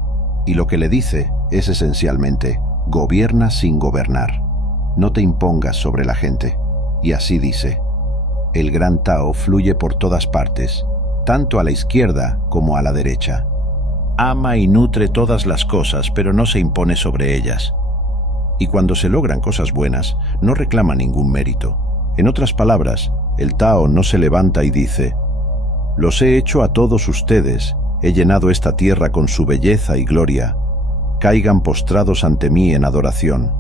Y lo que le dice es esencialmente, gobierna sin gobernar. No te impongas sobre la gente. Y así dice, el gran Tao fluye por todas partes, tanto a la izquierda como a la derecha. ama y nutre todas las cosas, pero no se impone sobre ellas. Y cuando se logran cosas buenas, no reclama ningún mérito. En otras palabras, el Tao no se levanta y dice: «Los he hecho a todos ustedes, he llenado esta tierra con su belleza y gloria. Caigan postrados ante mí en adoración».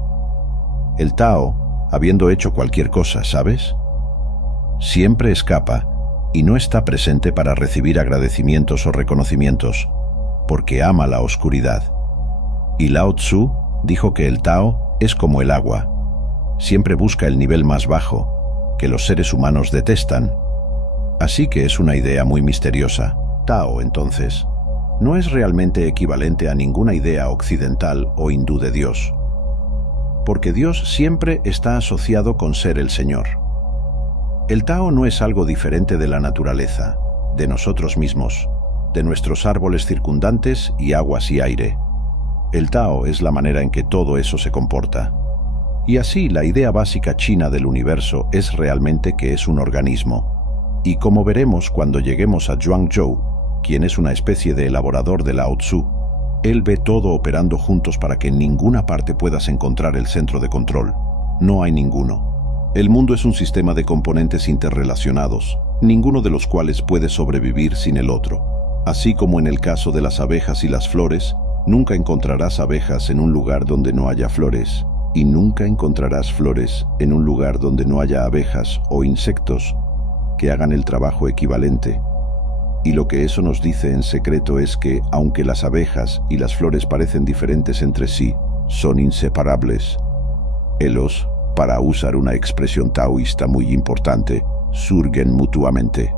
El Tao, habiendo hecho cualquier cosa, ¿sabes?, siempre escapa y no está presente para recibir agradecimientos o reconocimientos, porque ama la oscuridad. Y Lao Tzu dijo que el Tao es como el agua. Siempre busca el nivel más bajo, que los seres humanos detestan. Así que es una idea muy misteriosa. Tao, entonces, no es realmente equivalente a ninguna idea occidental o hindú de Dios, porque Dios siempre está asociado con ser el Señor. El Tao no es algo diferente de la naturaleza, de nosotros mismos, de nuestros árboles circundantes y aguas y aire. El Tao es la manera en que todo eso se comporta. Y así la idea básica china del universo es realmente que es un organismo. Y como veremos cuando lleguemos a Zhuangzhou, quien es una especie de elaborador de Lao Tzu, él ve todo operando juntos para que en ninguna parte puedas encontrar el centro de control. No hay ninguno. El mundo es un sistema de componentes interrelacionados, ninguno de los cuales puede sobrevivir sin el otro. Así como en el caso de las abejas y las flores, nunca encontrarás abejas en un lugar donde no haya flores, y nunca encontrarás flores en un lugar donde no haya abejas o insectos que hagan el trabajo equivalente. Y lo que eso nos dice en secreto es que, aunque las abejas y las flores parecen diferentes entre sí, son inseparables. Ellos, para usar una expresión taoísta muy importante, surgen mutuamente.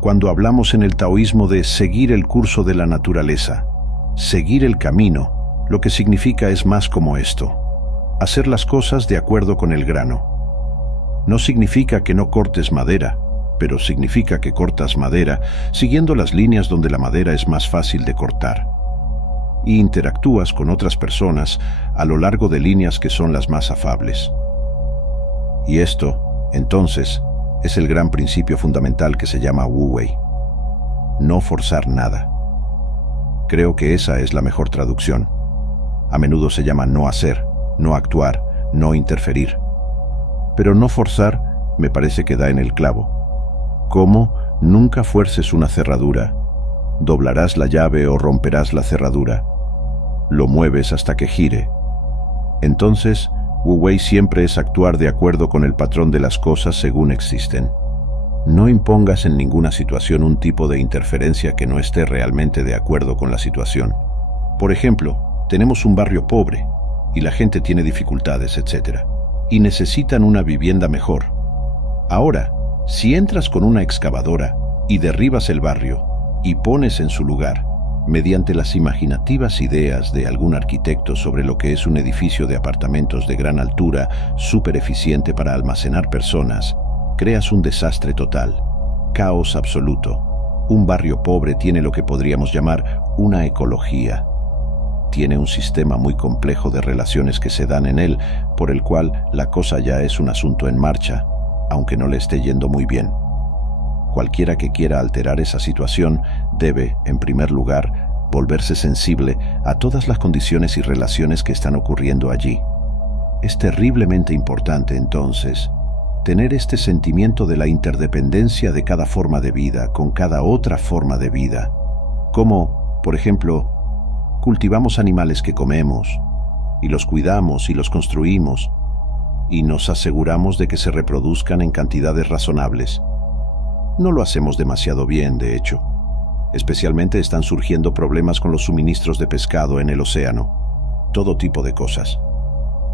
Cuando hablamos en el taoísmo de seguir el curso de la naturaleza, seguir el camino, lo que significa es más como esto: hacer las cosas de acuerdo con el grano. No significa que no cortes madera, pero significa que cortas madera siguiendo las líneas donde la madera es más fácil de cortar. Y interactúas con otras personas a lo largo de líneas que son las más afables. Y esto, entonces, es el gran principio fundamental que se llama Wu Wei. No forzar nada. Creo que esa es la mejor traducción. A menudo se llama no hacer, no actuar, no interferir. Pero no forzar me parece que da en el clavo. ¿Cómo? Nunca fuerces una cerradura. Doblarás la llave o romperás la cerradura. Lo mueves hasta que gire. Entonces, Wu Wei siempre es actuar de acuerdo con el patrón de las cosas según existen. No impongas en ninguna situación un tipo de interferencia que no esté realmente de acuerdo con la situación. Por ejemplo, tenemos un barrio pobre y la gente tiene dificultades, etc. Y necesitan una vivienda mejor. Ahora, si entras con una excavadora y derribas el barrio y pones en su lugar, mediante las imaginativas ideas de algún arquitecto sobre lo que es un edificio de apartamentos de gran altura, súper eficiente para almacenar personas, creas un desastre total, caos absoluto. Un barrio pobre tiene lo que podríamos llamar una ecología. Tiene un sistema muy complejo de relaciones que se dan en él, por el cual la cosa ya es un asunto en marcha, aunque no le esté yendo muy bien. Cualquiera que quiera alterar esa situación debe, en primer lugar, volverse sensible a todas las condiciones y relaciones que están ocurriendo allí. Es terriblemente importante, entonces, tener este sentimiento de la interdependencia de cada forma de vida con cada otra forma de vida. Como, por ejemplo, cultivamos animales que comemos, y los cuidamos y los construimos, y nos aseguramos de que se reproduzcan en cantidades razonables. No lo hacemos demasiado bien, de hecho. Especialmente están surgiendo problemas con los suministros de pescado en el océano. Todo tipo de cosas.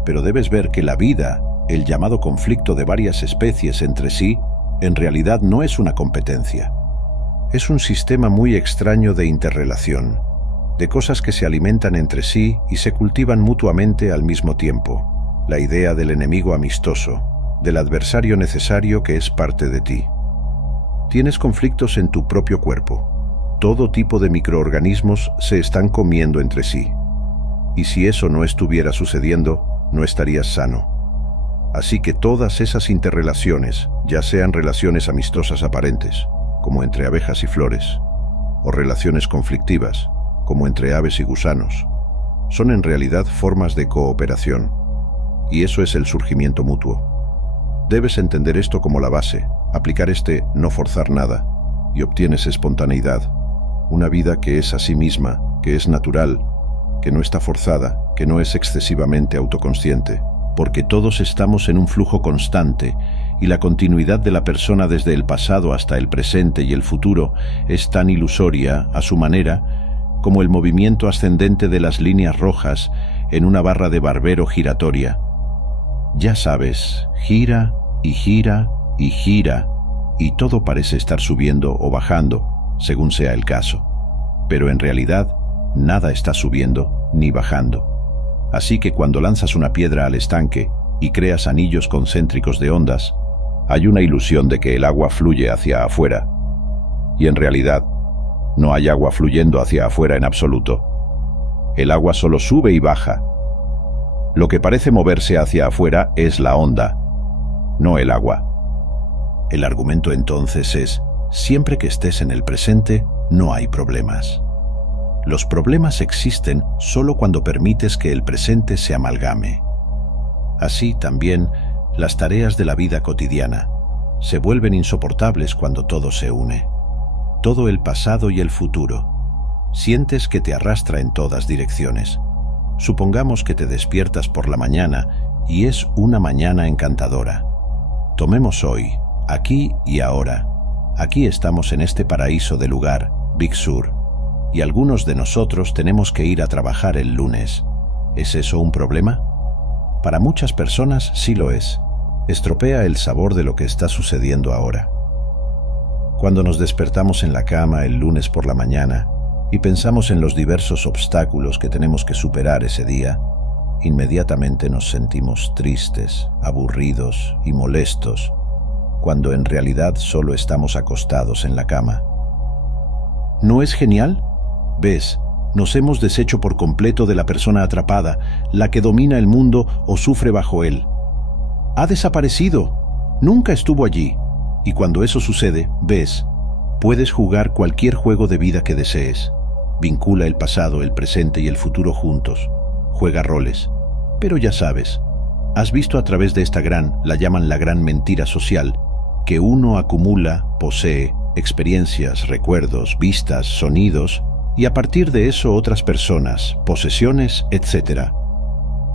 Pero debes ver que la vida, el llamado conflicto de varias especies entre sí, en realidad no es una competencia. Es un sistema muy extraño de interrelación, de cosas que se alimentan entre sí y se cultivan mutuamente al mismo tiempo. La idea del enemigo amistoso, del adversario necesario que es parte de ti. Tienes conflictos en tu propio cuerpo. Todo tipo de microorganismos se están comiendo entre sí. Y si eso no estuviera sucediendo, no estarías sano. Así que todas esas interrelaciones, ya sean relaciones amistosas aparentes, como entre abejas y flores, o relaciones conflictivas, como entre aves y gusanos. Son en realidad formas de cooperación, y eso es el surgimiento mutuo. Debes entender esto como la base, aplicar este no forzar nada, y obtienes espontaneidad, una vida que es a sí misma, que es natural, que no está forzada, que no es excesivamente autoconsciente, porque todos estamos en un flujo constante, y la continuidad de la persona desde el pasado hasta el presente y el futuro es tan ilusoria, a su manera, como el movimiento ascendente de las líneas rojas en una barra de barbero giratoria. Ya sabes, gira y gira y gira, y todo parece estar subiendo o bajando, según sea el caso. Pero en realidad, nada está subiendo ni bajando. Así que cuando lanzas una piedra al estanque y creas anillos concéntricos de ondas, hay una ilusión de que el agua fluye hacia afuera. Y en realidad, no hay agua fluyendo hacia afuera en absoluto. El agua solo sube y baja. Lo que parece moverse hacia afuera es la onda, no el agua. El argumento entonces es, siempre que estés en el presente, no hay problemas. Los problemas existen solo cuando permites que el presente se amalgame. Así también, las tareas de la vida cotidiana se vuelven insoportables cuando todo se une. Todo el pasado y el futuro. Sientes que te arrastra en todas direcciones. Supongamos que te despiertas por la mañana y es una mañana encantadora. Tomemos hoy, aquí y ahora. Aquí estamos en este paraíso de lugar, Big Sur, y algunos de nosotros tenemos que ir a trabajar el lunes. ¿Es eso un problema? Para muchas personas sí lo es. Estropea el sabor de lo que está sucediendo ahora. Cuando nos despertamos en la cama el lunes por la mañana y pensamos en los diversos obstáculos que tenemos que superar ese día, inmediatamente nos sentimos tristes, aburridos y molestos, cuando en realidad solo estamos acostados en la cama. ¿No es genial? ¿Ves? Nos hemos deshecho por completo de la persona atrapada, la que domina el mundo o sufre bajo él. Ha desaparecido. Nunca estuvo allí. Y cuando eso sucede, ves, puedes jugar cualquier juego de vida que desees. Vincula el pasado, el presente y el futuro juntos. Juega roles. Pero ya sabes, has visto a través de esta la llaman la gran mentira social, que uno acumula, posee, experiencias, recuerdos, vistas, sonidos, y a partir de eso otras personas, posesiones, etc.,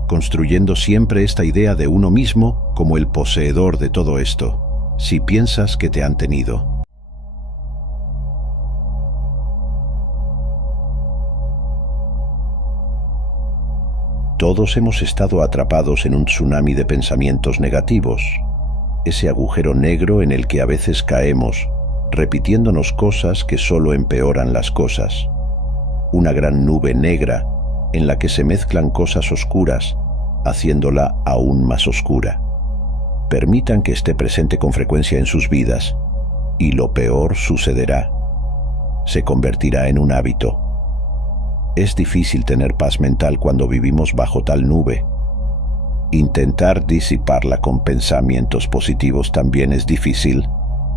construyendo siempre esta idea de uno mismo como el poseedor de todo esto, si piensas que te han tenido. Todos hemos estado atrapados en un tsunami de pensamientos negativos, ese agujero negro en el que a veces caemos, repitiéndonos cosas que solo empeoran las cosas. Una gran nube negra en la que se mezclan cosas oscuras, haciéndola aún más oscura. Permitan que esté presente con frecuencia en sus vidas, y lo peor sucederá. Se convertirá en un hábito. Es difícil tener paz mental cuando vivimos bajo tal nube. Intentar disiparla con pensamientos positivos también es difícil.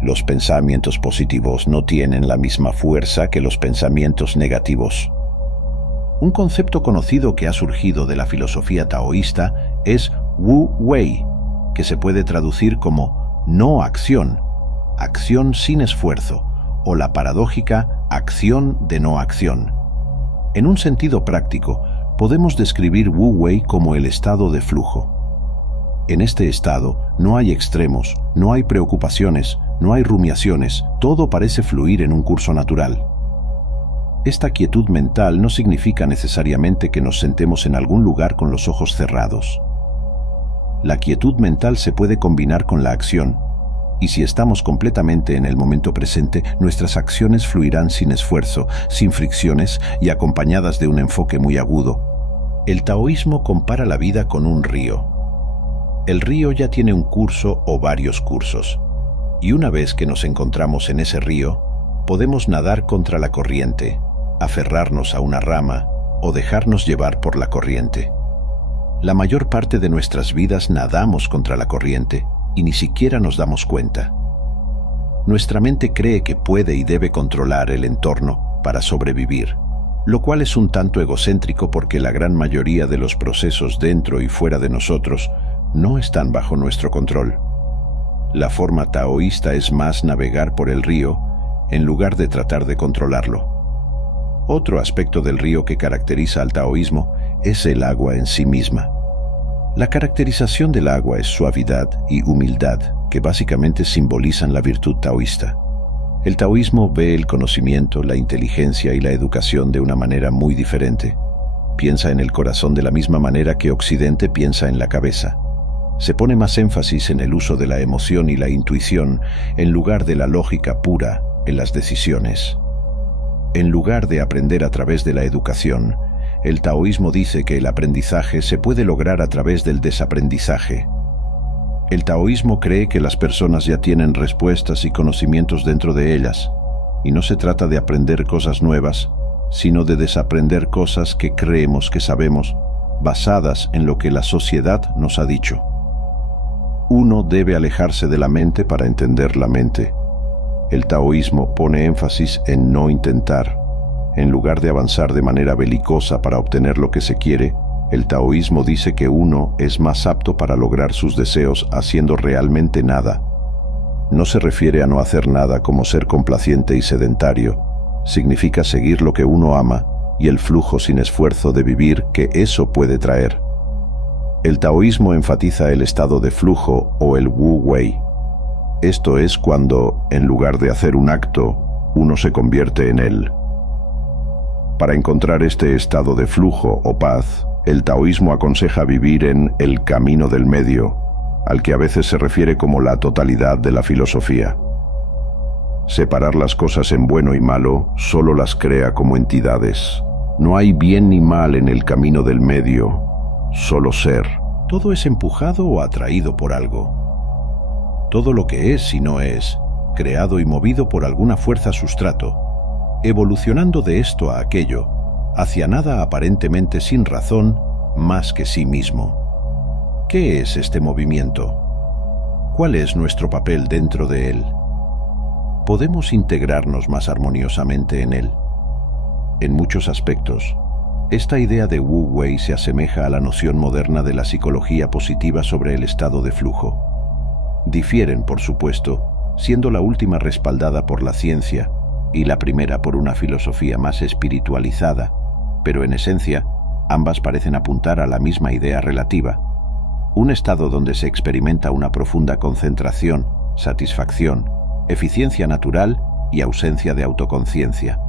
Los pensamientos positivos no tienen la misma fuerza que los pensamientos negativos. Un concepto conocido que ha surgido de la filosofía taoísta es Wu Wei, que se puede traducir como no acción, acción sin esfuerzo, o la paradójica acción de no acción. En un sentido práctico, podemos describir Wu Wei como el estado de flujo. En este estado no hay extremos, no hay preocupaciones, no hay rumiaciones, todo parece fluir en un curso natural. Esta quietud mental no significa necesariamente que nos sentemos en algún lugar con los ojos cerrados. La quietud mental se puede combinar con la acción, y si estamos completamente en el momento presente, nuestras acciones fluirán sin esfuerzo, sin fricciones y acompañadas de un enfoque muy agudo. El taoísmo compara la vida con un río. El río ya tiene un curso o varios cursos, y una vez que nos encontramos en ese río, podemos nadar contra la corriente, aferrarnos a una rama o dejarnos llevar por la corriente. La mayor parte de nuestras vidas nadamos contra la corriente y ni siquiera nos damos cuenta. Nuestra mente cree que puede y debe controlar el entorno para sobrevivir, lo cual es un tanto egocéntrico porque la gran mayoría de los procesos dentro y fuera de nosotros no están bajo nuestro control. La forma taoísta es más navegar por el río en lugar de tratar de controlarlo. Otro aspecto del río que caracteriza al taoísmo es el agua en sí misma. La caracterización del agua es suavidad y humildad, que básicamente simbolizan la virtud taoísta. El taoísmo ve el conocimiento, la inteligencia y la educación de una manera muy diferente. Piensa en el corazón de la misma manera que Occidente piensa en la cabeza. Se pone más énfasis en el uso de la emoción y la intuición en lugar de la lógica pura en las decisiones. En lugar de aprender a través de la educación, el taoísmo dice que el aprendizaje se puede lograr a través del desaprendizaje. El taoísmo cree que las personas ya tienen respuestas y conocimientos dentro de ellas, y no se trata de aprender cosas nuevas, sino de desaprender cosas que creemos que sabemos, basadas en lo que la sociedad nos ha dicho. Uno debe alejarse de la mente para entender la mente. El taoísmo pone énfasis en no intentar. En lugar de avanzar de manera belicosa para obtener lo que se quiere, el taoísmo dice que uno es más apto para lograr sus deseos haciendo realmente nada. No se refiere a no hacer nada como ser complaciente y sedentario. Significa seguir lo que uno ama y el flujo sin esfuerzo de vivir que eso puede traer. El taoísmo enfatiza el estado de flujo o el Wu Wei. Esto es cuando, en lugar de hacer un acto, uno se convierte en él. Para encontrar este estado de flujo o paz, el taoísmo aconseja vivir en el camino del medio, al que a veces se refiere como la totalidad de la filosofía. Separar las cosas en bueno y malo solo las crea como entidades. No hay bien ni mal en el camino del medio, solo ser. Todo es empujado o atraído por algo. Todo lo que es y no es, creado y movido por alguna fuerza sustrato, evolucionando de esto a aquello, hacia nada aparentemente sin razón más que sí mismo. ¿Qué es este movimiento? ¿Cuál es nuestro papel dentro de él? ¿Podemos integrarnos más armoniosamente en él? En muchos aspectos, esta idea de Wu Wei se asemeja a la noción moderna de la psicología positiva sobre el estado de flujo. Difieren, por supuesto, siendo la última respaldada por la ciencia y la primera por una filosofía más espiritualizada, pero en esencia, ambas parecen apuntar a la misma idea relativa, un estado donde se experimenta una profunda concentración, satisfacción, eficiencia natural y ausencia de autoconciencia.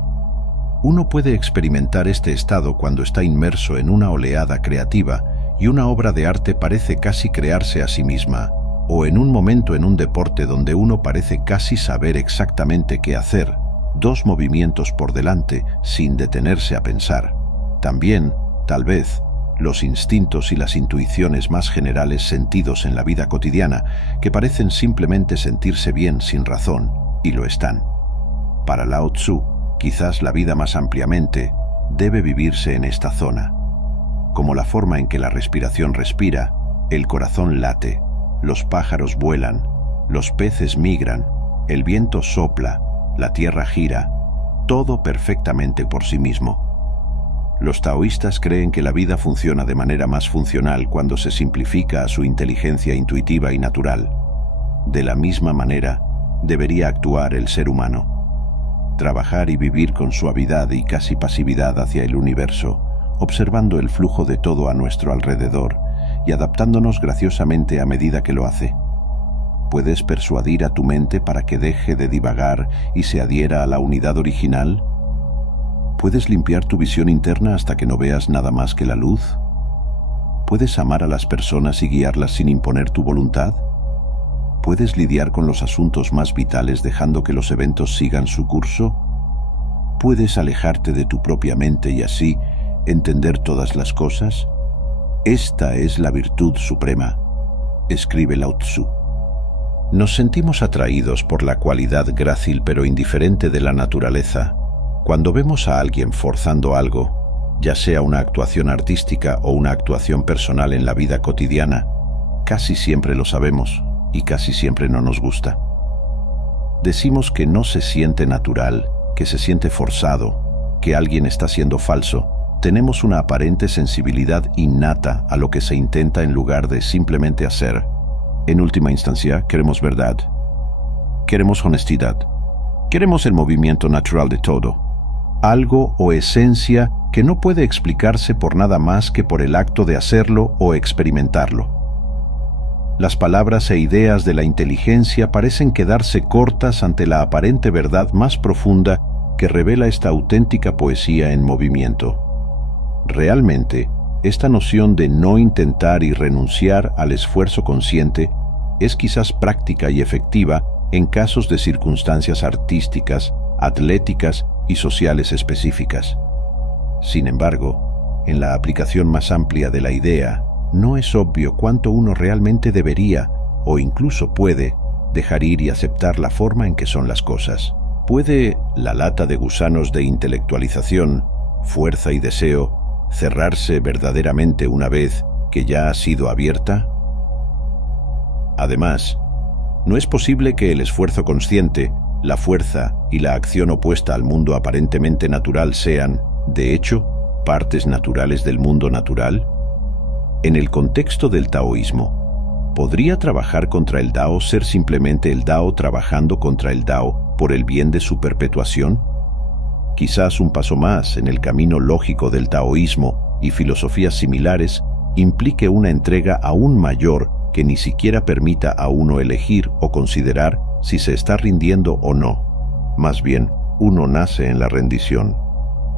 Uno puede experimentar este estado cuando está inmerso en una oleada creativa y una obra de arte parece casi crearse a sí misma, o en un momento en un deporte donde uno parece casi saber exactamente qué hacer, dos movimientos por delante sin detenerse a pensar. También, tal vez, los instintos y las intuiciones más generales sentidos en la vida cotidiana, que parecen simplemente sentirse bien sin razón, y lo están. Para Lao Tzu, quizás la vida más ampliamente debe vivirse en esta zona. Como la forma en que la respiración respira, el corazón late, los pájaros vuelan, los peces migran, el viento sopla, la tierra gira, todo perfectamente por sí mismo. Los taoístas creen que la vida funciona de manera más funcional cuando se simplifica a su inteligencia intuitiva y natural. De la misma manera, debería actuar el ser humano. Trabajar y vivir con suavidad y casi pasividad hacia el universo, observando el flujo de todo a nuestro alrededor y adaptándonos graciosamente a medida que lo hace. ¿Puedes persuadir a tu mente para que deje de divagar y se adhiera a la unidad original? ¿Puedes limpiar tu visión interna hasta que no veas nada más que la luz? ¿Puedes amar a las personas y guiarlas sin imponer tu voluntad? ¿Puedes lidiar con los asuntos más vitales dejando que los eventos sigan su curso? ¿Puedes alejarte de tu propia mente y así entender todas las cosas? Esta es la virtud suprema, escribe Lao Tzu. Nos sentimos atraídos por la cualidad grácil pero indiferente de la naturaleza cuando vemos a alguien forzando algo, ya sea una actuación artística o una actuación personal en la vida cotidiana. Casi siempre lo sabemos y casi siempre no nos gusta. Decimos que no se siente natural, que se siente forzado, que alguien está siendo falso, tenemos una aparente sensibilidad innata a lo que se intenta en lugar de simplemente hacer. En última instancia, queremos verdad. Queremos honestidad. Queremos el movimiento natural de todo. Algo o esencia que no puede explicarse por nada más que por el acto de hacerlo o experimentarlo. Las palabras e ideas de la inteligencia parecen quedarse cortas ante la aparente verdad más profunda que revela esta auténtica poesía en movimiento. Realmente, esta noción de no intentar y renunciar al esfuerzo consciente es quizás práctica y efectiva en casos de circunstancias artísticas, atléticas y sociales específicas. Sin embargo, en la aplicación más amplia de la idea, no es obvio cuánto uno realmente debería, o incluso puede, dejar ir y aceptar la forma en que son las cosas. ¿Puede la lata de gusanos de intelectualización, fuerza y deseo cerrarse verdaderamente una vez que ya ha sido abierta? Además, no es posible que el esfuerzo consciente, la fuerza y la acción opuesta al mundo aparentemente natural sean, de hecho, partes naturales del mundo natural. En el contexto del taoísmo, ¿podría trabajar contra el Dao ser simplemente el Dao trabajando contra el Dao por el bien de su perpetuación? Quizás un paso más en el camino lógico del taoísmo y filosofías similares implique una entrega aún mayor que ni siquiera permita a uno elegir o considerar si se está rindiendo o no. Más bien, uno nace en la rendición.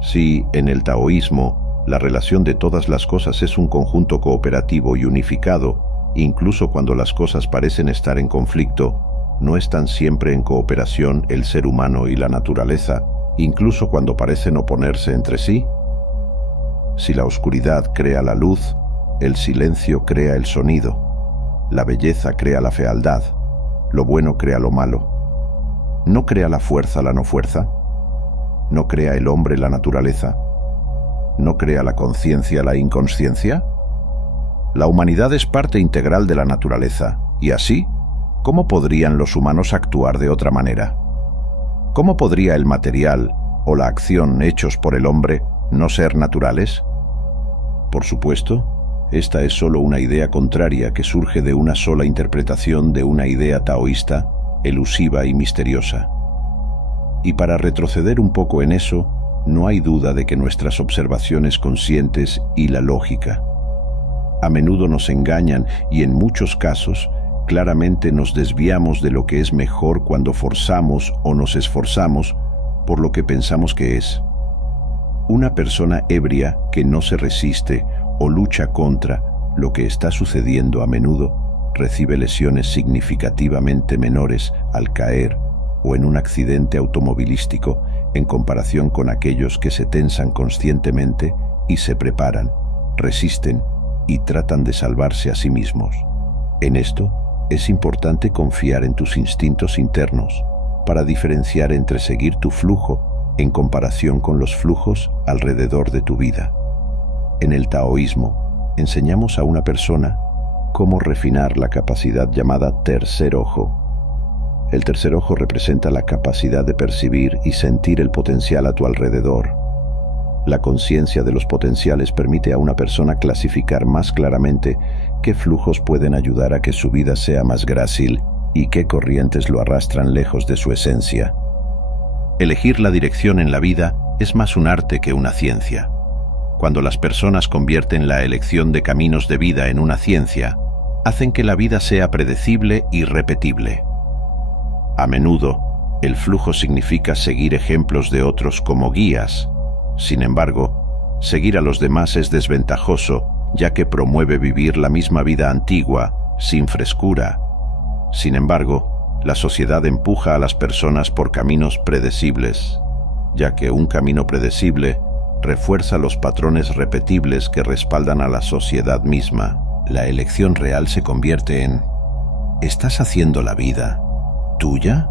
Si, en el taoísmo, la relación de todas las cosas es un conjunto cooperativo y unificado, incluso cuando las cosas parecen estar en conflicto, ¿no están siempre en cooperación el ser humano y la naturaleza, incluso cuando parecen oponerse entre sí? Si la oscuridad crea la luz, el silencio crea el sonido, la belleza crea la fealdad, lo bueno crea lo malo. ¿No crea la fuerza la no fuerza? ¿No crea el hombre la naturaleza? ¿No crea la conciencia la inconsciencia? La humanidad es parte integral de la naturaleza, y así, ¿cómo podrían los humanos actuar de otra manera? ¿Cómo podría el material o la acción hechos por el hombre no ser naturales? Por supuesto, esta es solo una idea contraria que surge de una sola interpretación de una idea taoísta, elusiva y misteriosa. Y para retroceder un poco en eso, no hay duda de que nuestras observaciones conscientes y la lógica a menudo nos engañan y en muchos casos claramente nos desviamos de lo que es mejor cuando forzamos o nos esforzamos por lo que pensamos que es. Una persona ebria que no se resiste o lucha contra lo que está sucediendo a menudo recibe lesiones significativamente menores al caer o en un accidente automovilístico en comparación con aquellos que se tensan conscientemente y se preparan, resisten y tratan de salvarse a sí mismos. En esto, es importante confiar en tus instintos internos para diferenciar entre seguir tu flujo en comparación con los flujos alrededor de tu vida. En el taoísmo, enseñamos a una persona cómo refinar la capacidad llamada tercer ojo. El tercer ojo representa la capacidad de percibir y sentir el potencial a tu alrededor. La conciencia de los potenciales permite a una persona clasificar más claramente qué flujos pueden ayudar a que su vida sea más grácil y qué corrientes lo arrastran lejos de su esencia. Elegir la dirección en la vida es más un arte que una ciencia. Cuando las personas convierten la elección de caminos de vida en una ciencia, hacen que la vida sea predecible y repetible. A menudo, el flujo significa seguir ejemplos de otros como guías. Sin embargo, seguir a los demás es desventajoso, ya que promueve vivir la misma vida antigua, sin frescura. Sin embargo, la sociedad empuja a las personas por caminos predecibles, ya que un camino predecible refuerza los patrones repetibles que respaldan a la sociedad misma. La elección real se convierte en: ¿estás haciendo la vida tuya?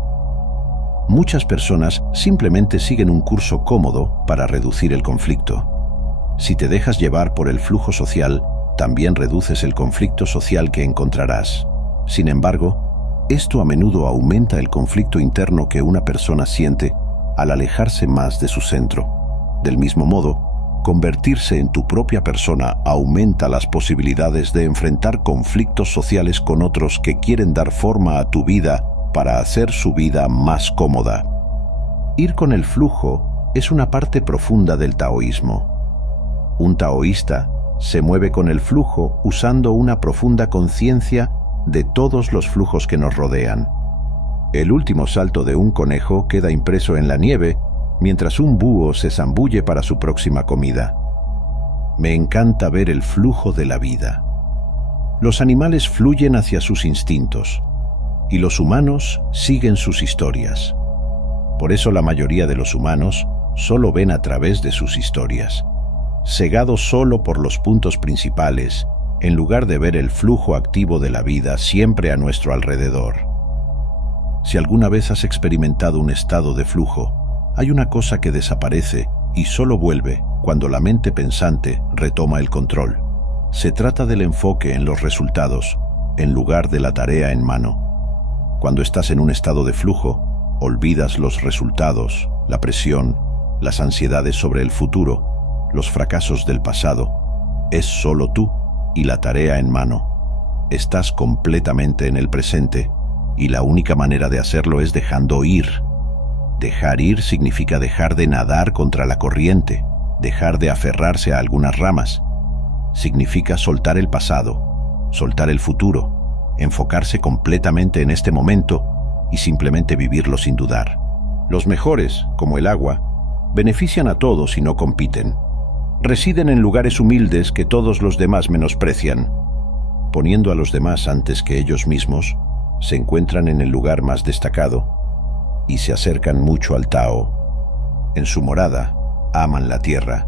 Muchas personas simplemente siguen un curso cómodo para reducir el conflicto. Si te dejas llevar por el flujo social, también reduces el conflicto social que encontrarás. Sin embargo, esto a menudo aumenta el conflicto interno que una persona siente al alejarse más de su centro. Del mismo modo, convertirse en tu propia persona aumenta las posibilidades de enfrentar conflictos sociales con otros que quieren dar forma a tu vida para hacer su vida más cómoda. Ir con el flujo es una parte profunda del taoísmo. Un taoísta se mueve con el flujo usando una profunda conciencia de todos los flujos que nos rodean. El último salto de un conejo queda impreso en la nieve mientras un búho se zambulle para su próxima comida. Me encanta ver el flujo de la vida. Los animales fluyen hacia sus instintos y los humanos siguen sus historias. Por eso la mayoría de los humanos solo ven a través de sus historias, cegados solo por los puntos principales, en lugar de ver el flujo activo de la vida siempre a nuestro alrededor. Si alguna vez has experimentado un estado de flujo, hay una cosa que desaparece y solo vuelve cuando la mente pensante retoma el control. Se trata del enfoque en los resultados, en lugar de la tarea en mano. Cuando estás en un estado de flujo, olvidas los resultados, la presión, las ansiedades sobre el futuro, los fracasos del pasado. Es solo tú y la tarea en mano. Estás completamente en el presente y la única manera de hacerlo es dejando ir. Dejar ir significa dejar de nadar contra la corriente, dejar de aferrarse a algunas ramas. Significa soltar el pasado, soltar el futuro, enfocarse completamente en este momento y simplemente vivirlo sin dudar. Los mejores, como el agua, benefician a todos y no compiten. Residen en lugares humildes que todos los demás menosprecian. Poniendo a los demás antes que ellos mismos, se encuentran en el lugar más destacado y se acercan mucho al Tao. En su morada, aman la tierra.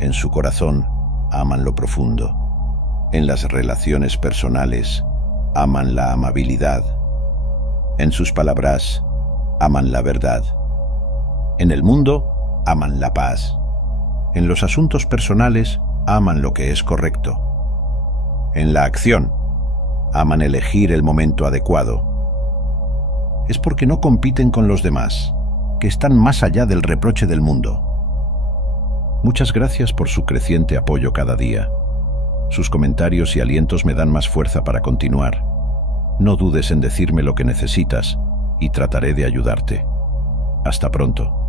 En su corazón, aman lo profundo. En las relaciones personales, aman la amabilidad. En sus palabras, aman la verdad. En el mundo, aman la paz. En los asuntos personales, aman lo que es correcto. En la acción, aman elegir el momento adecuado. Es porque no compiten con los demás, que están más allá del reproche del mundo. Muchas gracias por su creciente apoyo cada día. Sus comentarios y alientos me dan más fuerza para continuar. No dudes en decirme lo que necesitas y trataré de ayudarte. Hasta pronto.